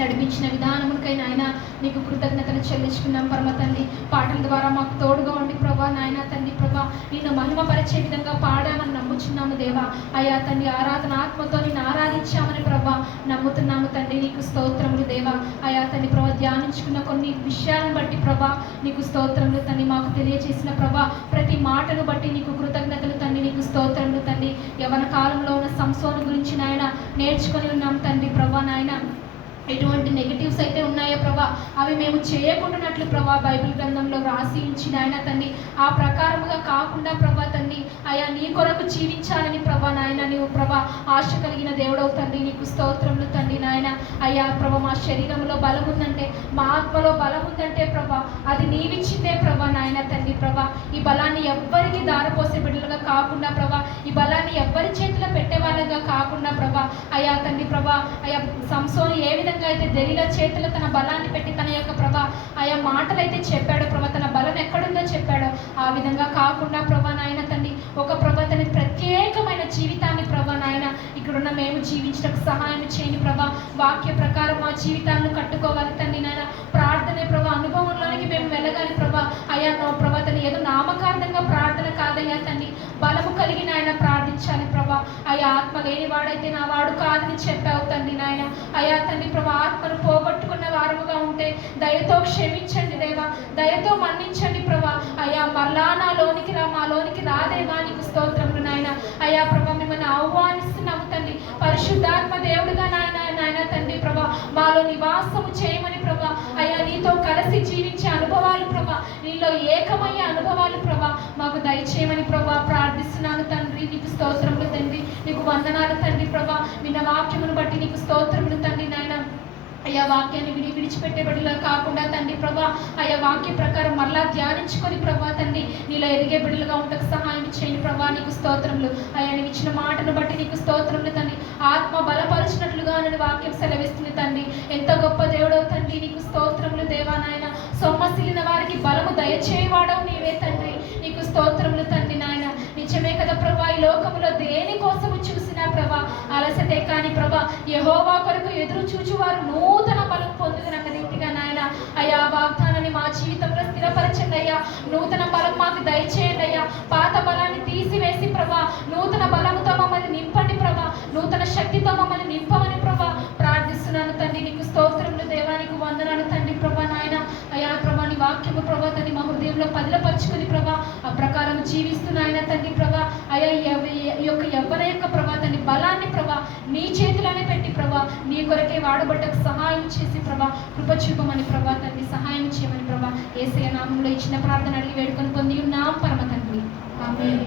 నడిపించిన విధానమునికై నాయన నీకు కృతజ్ఞతలు చెల్లించుకున్నాం పరమ తండ్రి. పాటల ద్వారా మాకు తోడుగా ఉండి ప్రభా నాయన తండ్రి ప్రభా నిన్ను మహిమపరిచే విధంగా పాడామని నమ్ముచున్నాము దేవా. అయ్యా తండ్రి ఆరాధన ఆత్మతో నిన్ను ఆరాధించామని ప్రభా నమ్ముతున్నాము తండ్రి. నీకు స్తోత్రములు దేవా. అయ్యా తండ్రి ప్రభా ధ్యానించుకున్న కొన్ని విషయాలను బట్టి ప్రభా నీకు స్తోత్రములు తండ్రి. మాకు తెలియజేసిన ప్రభా ప్రతి మాటను బట్టి నీకు కృతజ్ఞతలు తండ్రి. నీకు స్తోత్రములు తండ్రి. యవన కాలంలో ఉన్న సంసోను గురించి నాయన నేర్చుకొని ఉన్నాం తండ్రి ప్రభా నాయన. ఎటువంటి నెగిటివ్స్ అయితే ఉన్నాయో ప్రభా అవి మేము చేయకుండానట్లు ప్రభా బైబిల్ గ్రంథంలో రాసి ఉంచిన ఆయన తండ్రి ఆ ప్రకారముగా కాకుండా ప్రభా తండ్రి అయ్యా నీ కొరకు జీవించాలని ప్రభా నాయన నీవు ప్రభా ఆశ కలిగిన దేవుడవు తండ్రి. నీకు స్తోత్రములు తండ్రి నాయన. అయ్యా ప్రభా మా శరీరంలో బలం ఉందంటే, మా ఆత్మలో బలం ఉందంటే ప్రభా అది నీవిచ్చిందే ప్రభా నాయన తండ్రి ప్రభా. ఈ బలాన్ని ఎవ్వరికి దారపోసే బిడ్డలుగా కాకుండా ప్రభా, ఈ బలాన్ని ఎవ్వరి చేతిలో పెట్టే వాళ్ళగా కాకుండా ప్రభా అయ్యా తండ్రి ప్రభా అయ్యా సంసోను ఏ విధంగా అయితే దెలీలా చేతిలో తన బలాన్ని పెట్టి తన యొక్క ప్రభా ఆయా మాటలు అయితే చెప్పాడో ప్రభా, తన బలం ఎక్కడుందో చెప్పాడో ఆ విధంగా కాకుండా ప్రభా నాయన తండ్రి ఒక ప్రభా తన ప్రత్యేకమైన జీవితాన్ని ప్రభా నాయన ఇక్కడున్న మేము జీవించడానికి సహాయం చేయని ప్రభా. వాక్య ప్రకారం మా జీవితాలను కట్టుకోవాలి తండ్రి నాయన. ప్రార్థనే ప్రభా అనుభవంలోనికి మేము వెళ్ళగాలి ప్రభా. అయ్యా నో ప్రభా తను ఏదో నామకార్థంగా ప్రార్థన కాదయ్యా తండ్రి, బలము కలిగిన ఆయన ప్రార్థించాలి ప్రభా. అయ్యా ఆత్మ లేని వాడైతే నా వాడు కాదని చెప్పావు తండ్రి నాయన. అయ్యా తండ్రి ప్రభా ఆత్మను పోగొట్టుకున్న వారముగా ఉంటే దయతో క్షమించండి దేవా, దయతో మన్నించండి ప్రభా. అయ్యా మరలా మాలోనికి రాదేవా. నీకు స్తోత్రములు నాయన. అయ్యా ప్రభా మిమ్మల్ని ఆహ్వానిస్తున్నాము తండ్రి. పరిశుద్ధాత్మ దేవుడుగా నాయన తండ్రి ప్రభా మాలో నివాసము చేయమని ప్రభా అయ్యా నీతో కలిసి జీవించే అనుభవాలు ప్రభా నీలో ఏకమయ్యే అనుభవాలు ప్రభా మాకు దయచేయమని ప్రభా ప్రార్థిస్తున్నాను తండ్రి. నీకు స్తోత్రములు తండ్రి, నీకు వందనాలు తండ్రి ప్రభా. విన్న వాక్యమును బట్టి నీకు స్తోత్రములు తండ్రి నాయన. అయ్యా వాక్యాన్ని విడిచిపెట్టే బిడ్డలా కాకుండా తండ్రి ప్రభా అయ్యా వాక్య ప్రకారం మరలా ధ్యానించుకొని ప్రభా తండ్రి నీలో ఎదిగే బిడ్డలుగా ఉండకు సహాయం చేయండి ప్రభా. నీకు స్తోత్రములు అయ్యా. నీవు ఇచ్చిన మాటను బట్టి నీకు స్తోత్రములు తండ్రి. ఆత్మ బలపరిచినట్లుగా నన్ను వాక్యం సెలవిస్తుంది తండ్రి. ఎంత గొప్ప దేవుడవు తండ్రి. నీకు స్తోత్రములు దేవా నాయన. సొమ్మసిలిన వారికి బలము దయచేయవాడవు నీవే తండ్రి. నీకు స్తోత్రములు తండ్రి నాయన. నిజమే కదా ప్రభా, ఈ లోకములో దేని కోసము చూసినా ప్రభా అలసటే కానీ ప్రభా యెహోవా కొరకు ఎదురు చూచువారు నూతన బలం పొందుతున్న రీతిగా నాయన అయ్యా వాగ్దానాన్ని మా జీవితంలో స్థిరపరచండి అయ్యా. నూతన బలం మాకు దయచేయండి అయ్యా. పాత బలాన్ని తీసివేసి ప్రభా నూతన బలముతో మమ్మల్ని నింపండి ప్రభా. నూతన శక్తితో మమ్మల్ని నింపమని ప్రభా ప్రార్థిస్తున్నాను తండ్రి. నీకు స్తోత్రములు దేవా, నీకు వందనాలు తండ్రి ప్రభా నాయన. అయ్యా ప్రభా నీ వాక్యము ప్రభా తండ్రి మా హృదయంలో పదిలపరుచుకుని ప్రభా ఆ ప్రకారం జీవిస్తున్నాయన తండ్రి ప్రభా. అయ్యా ఈ యొక్క యవ్వన యొక్క ప్రభా తండ్రి బలాన్ని ప్రభా నీ చేతిలోనే పెట్టి ప్రభా నీ కొరకే వాడబడ్డకు సహాయం చేసి ప్రభా కృప చూపమని ప్రభా తండ్రి సహాయం చేయమని ప్రభా యేసయ్య నామములో ఇచ్చిన ప్రార్థన అడిగి వేడుకొని పొంది ఉన్నాం పరమ తండ్రి. ఆమేన్.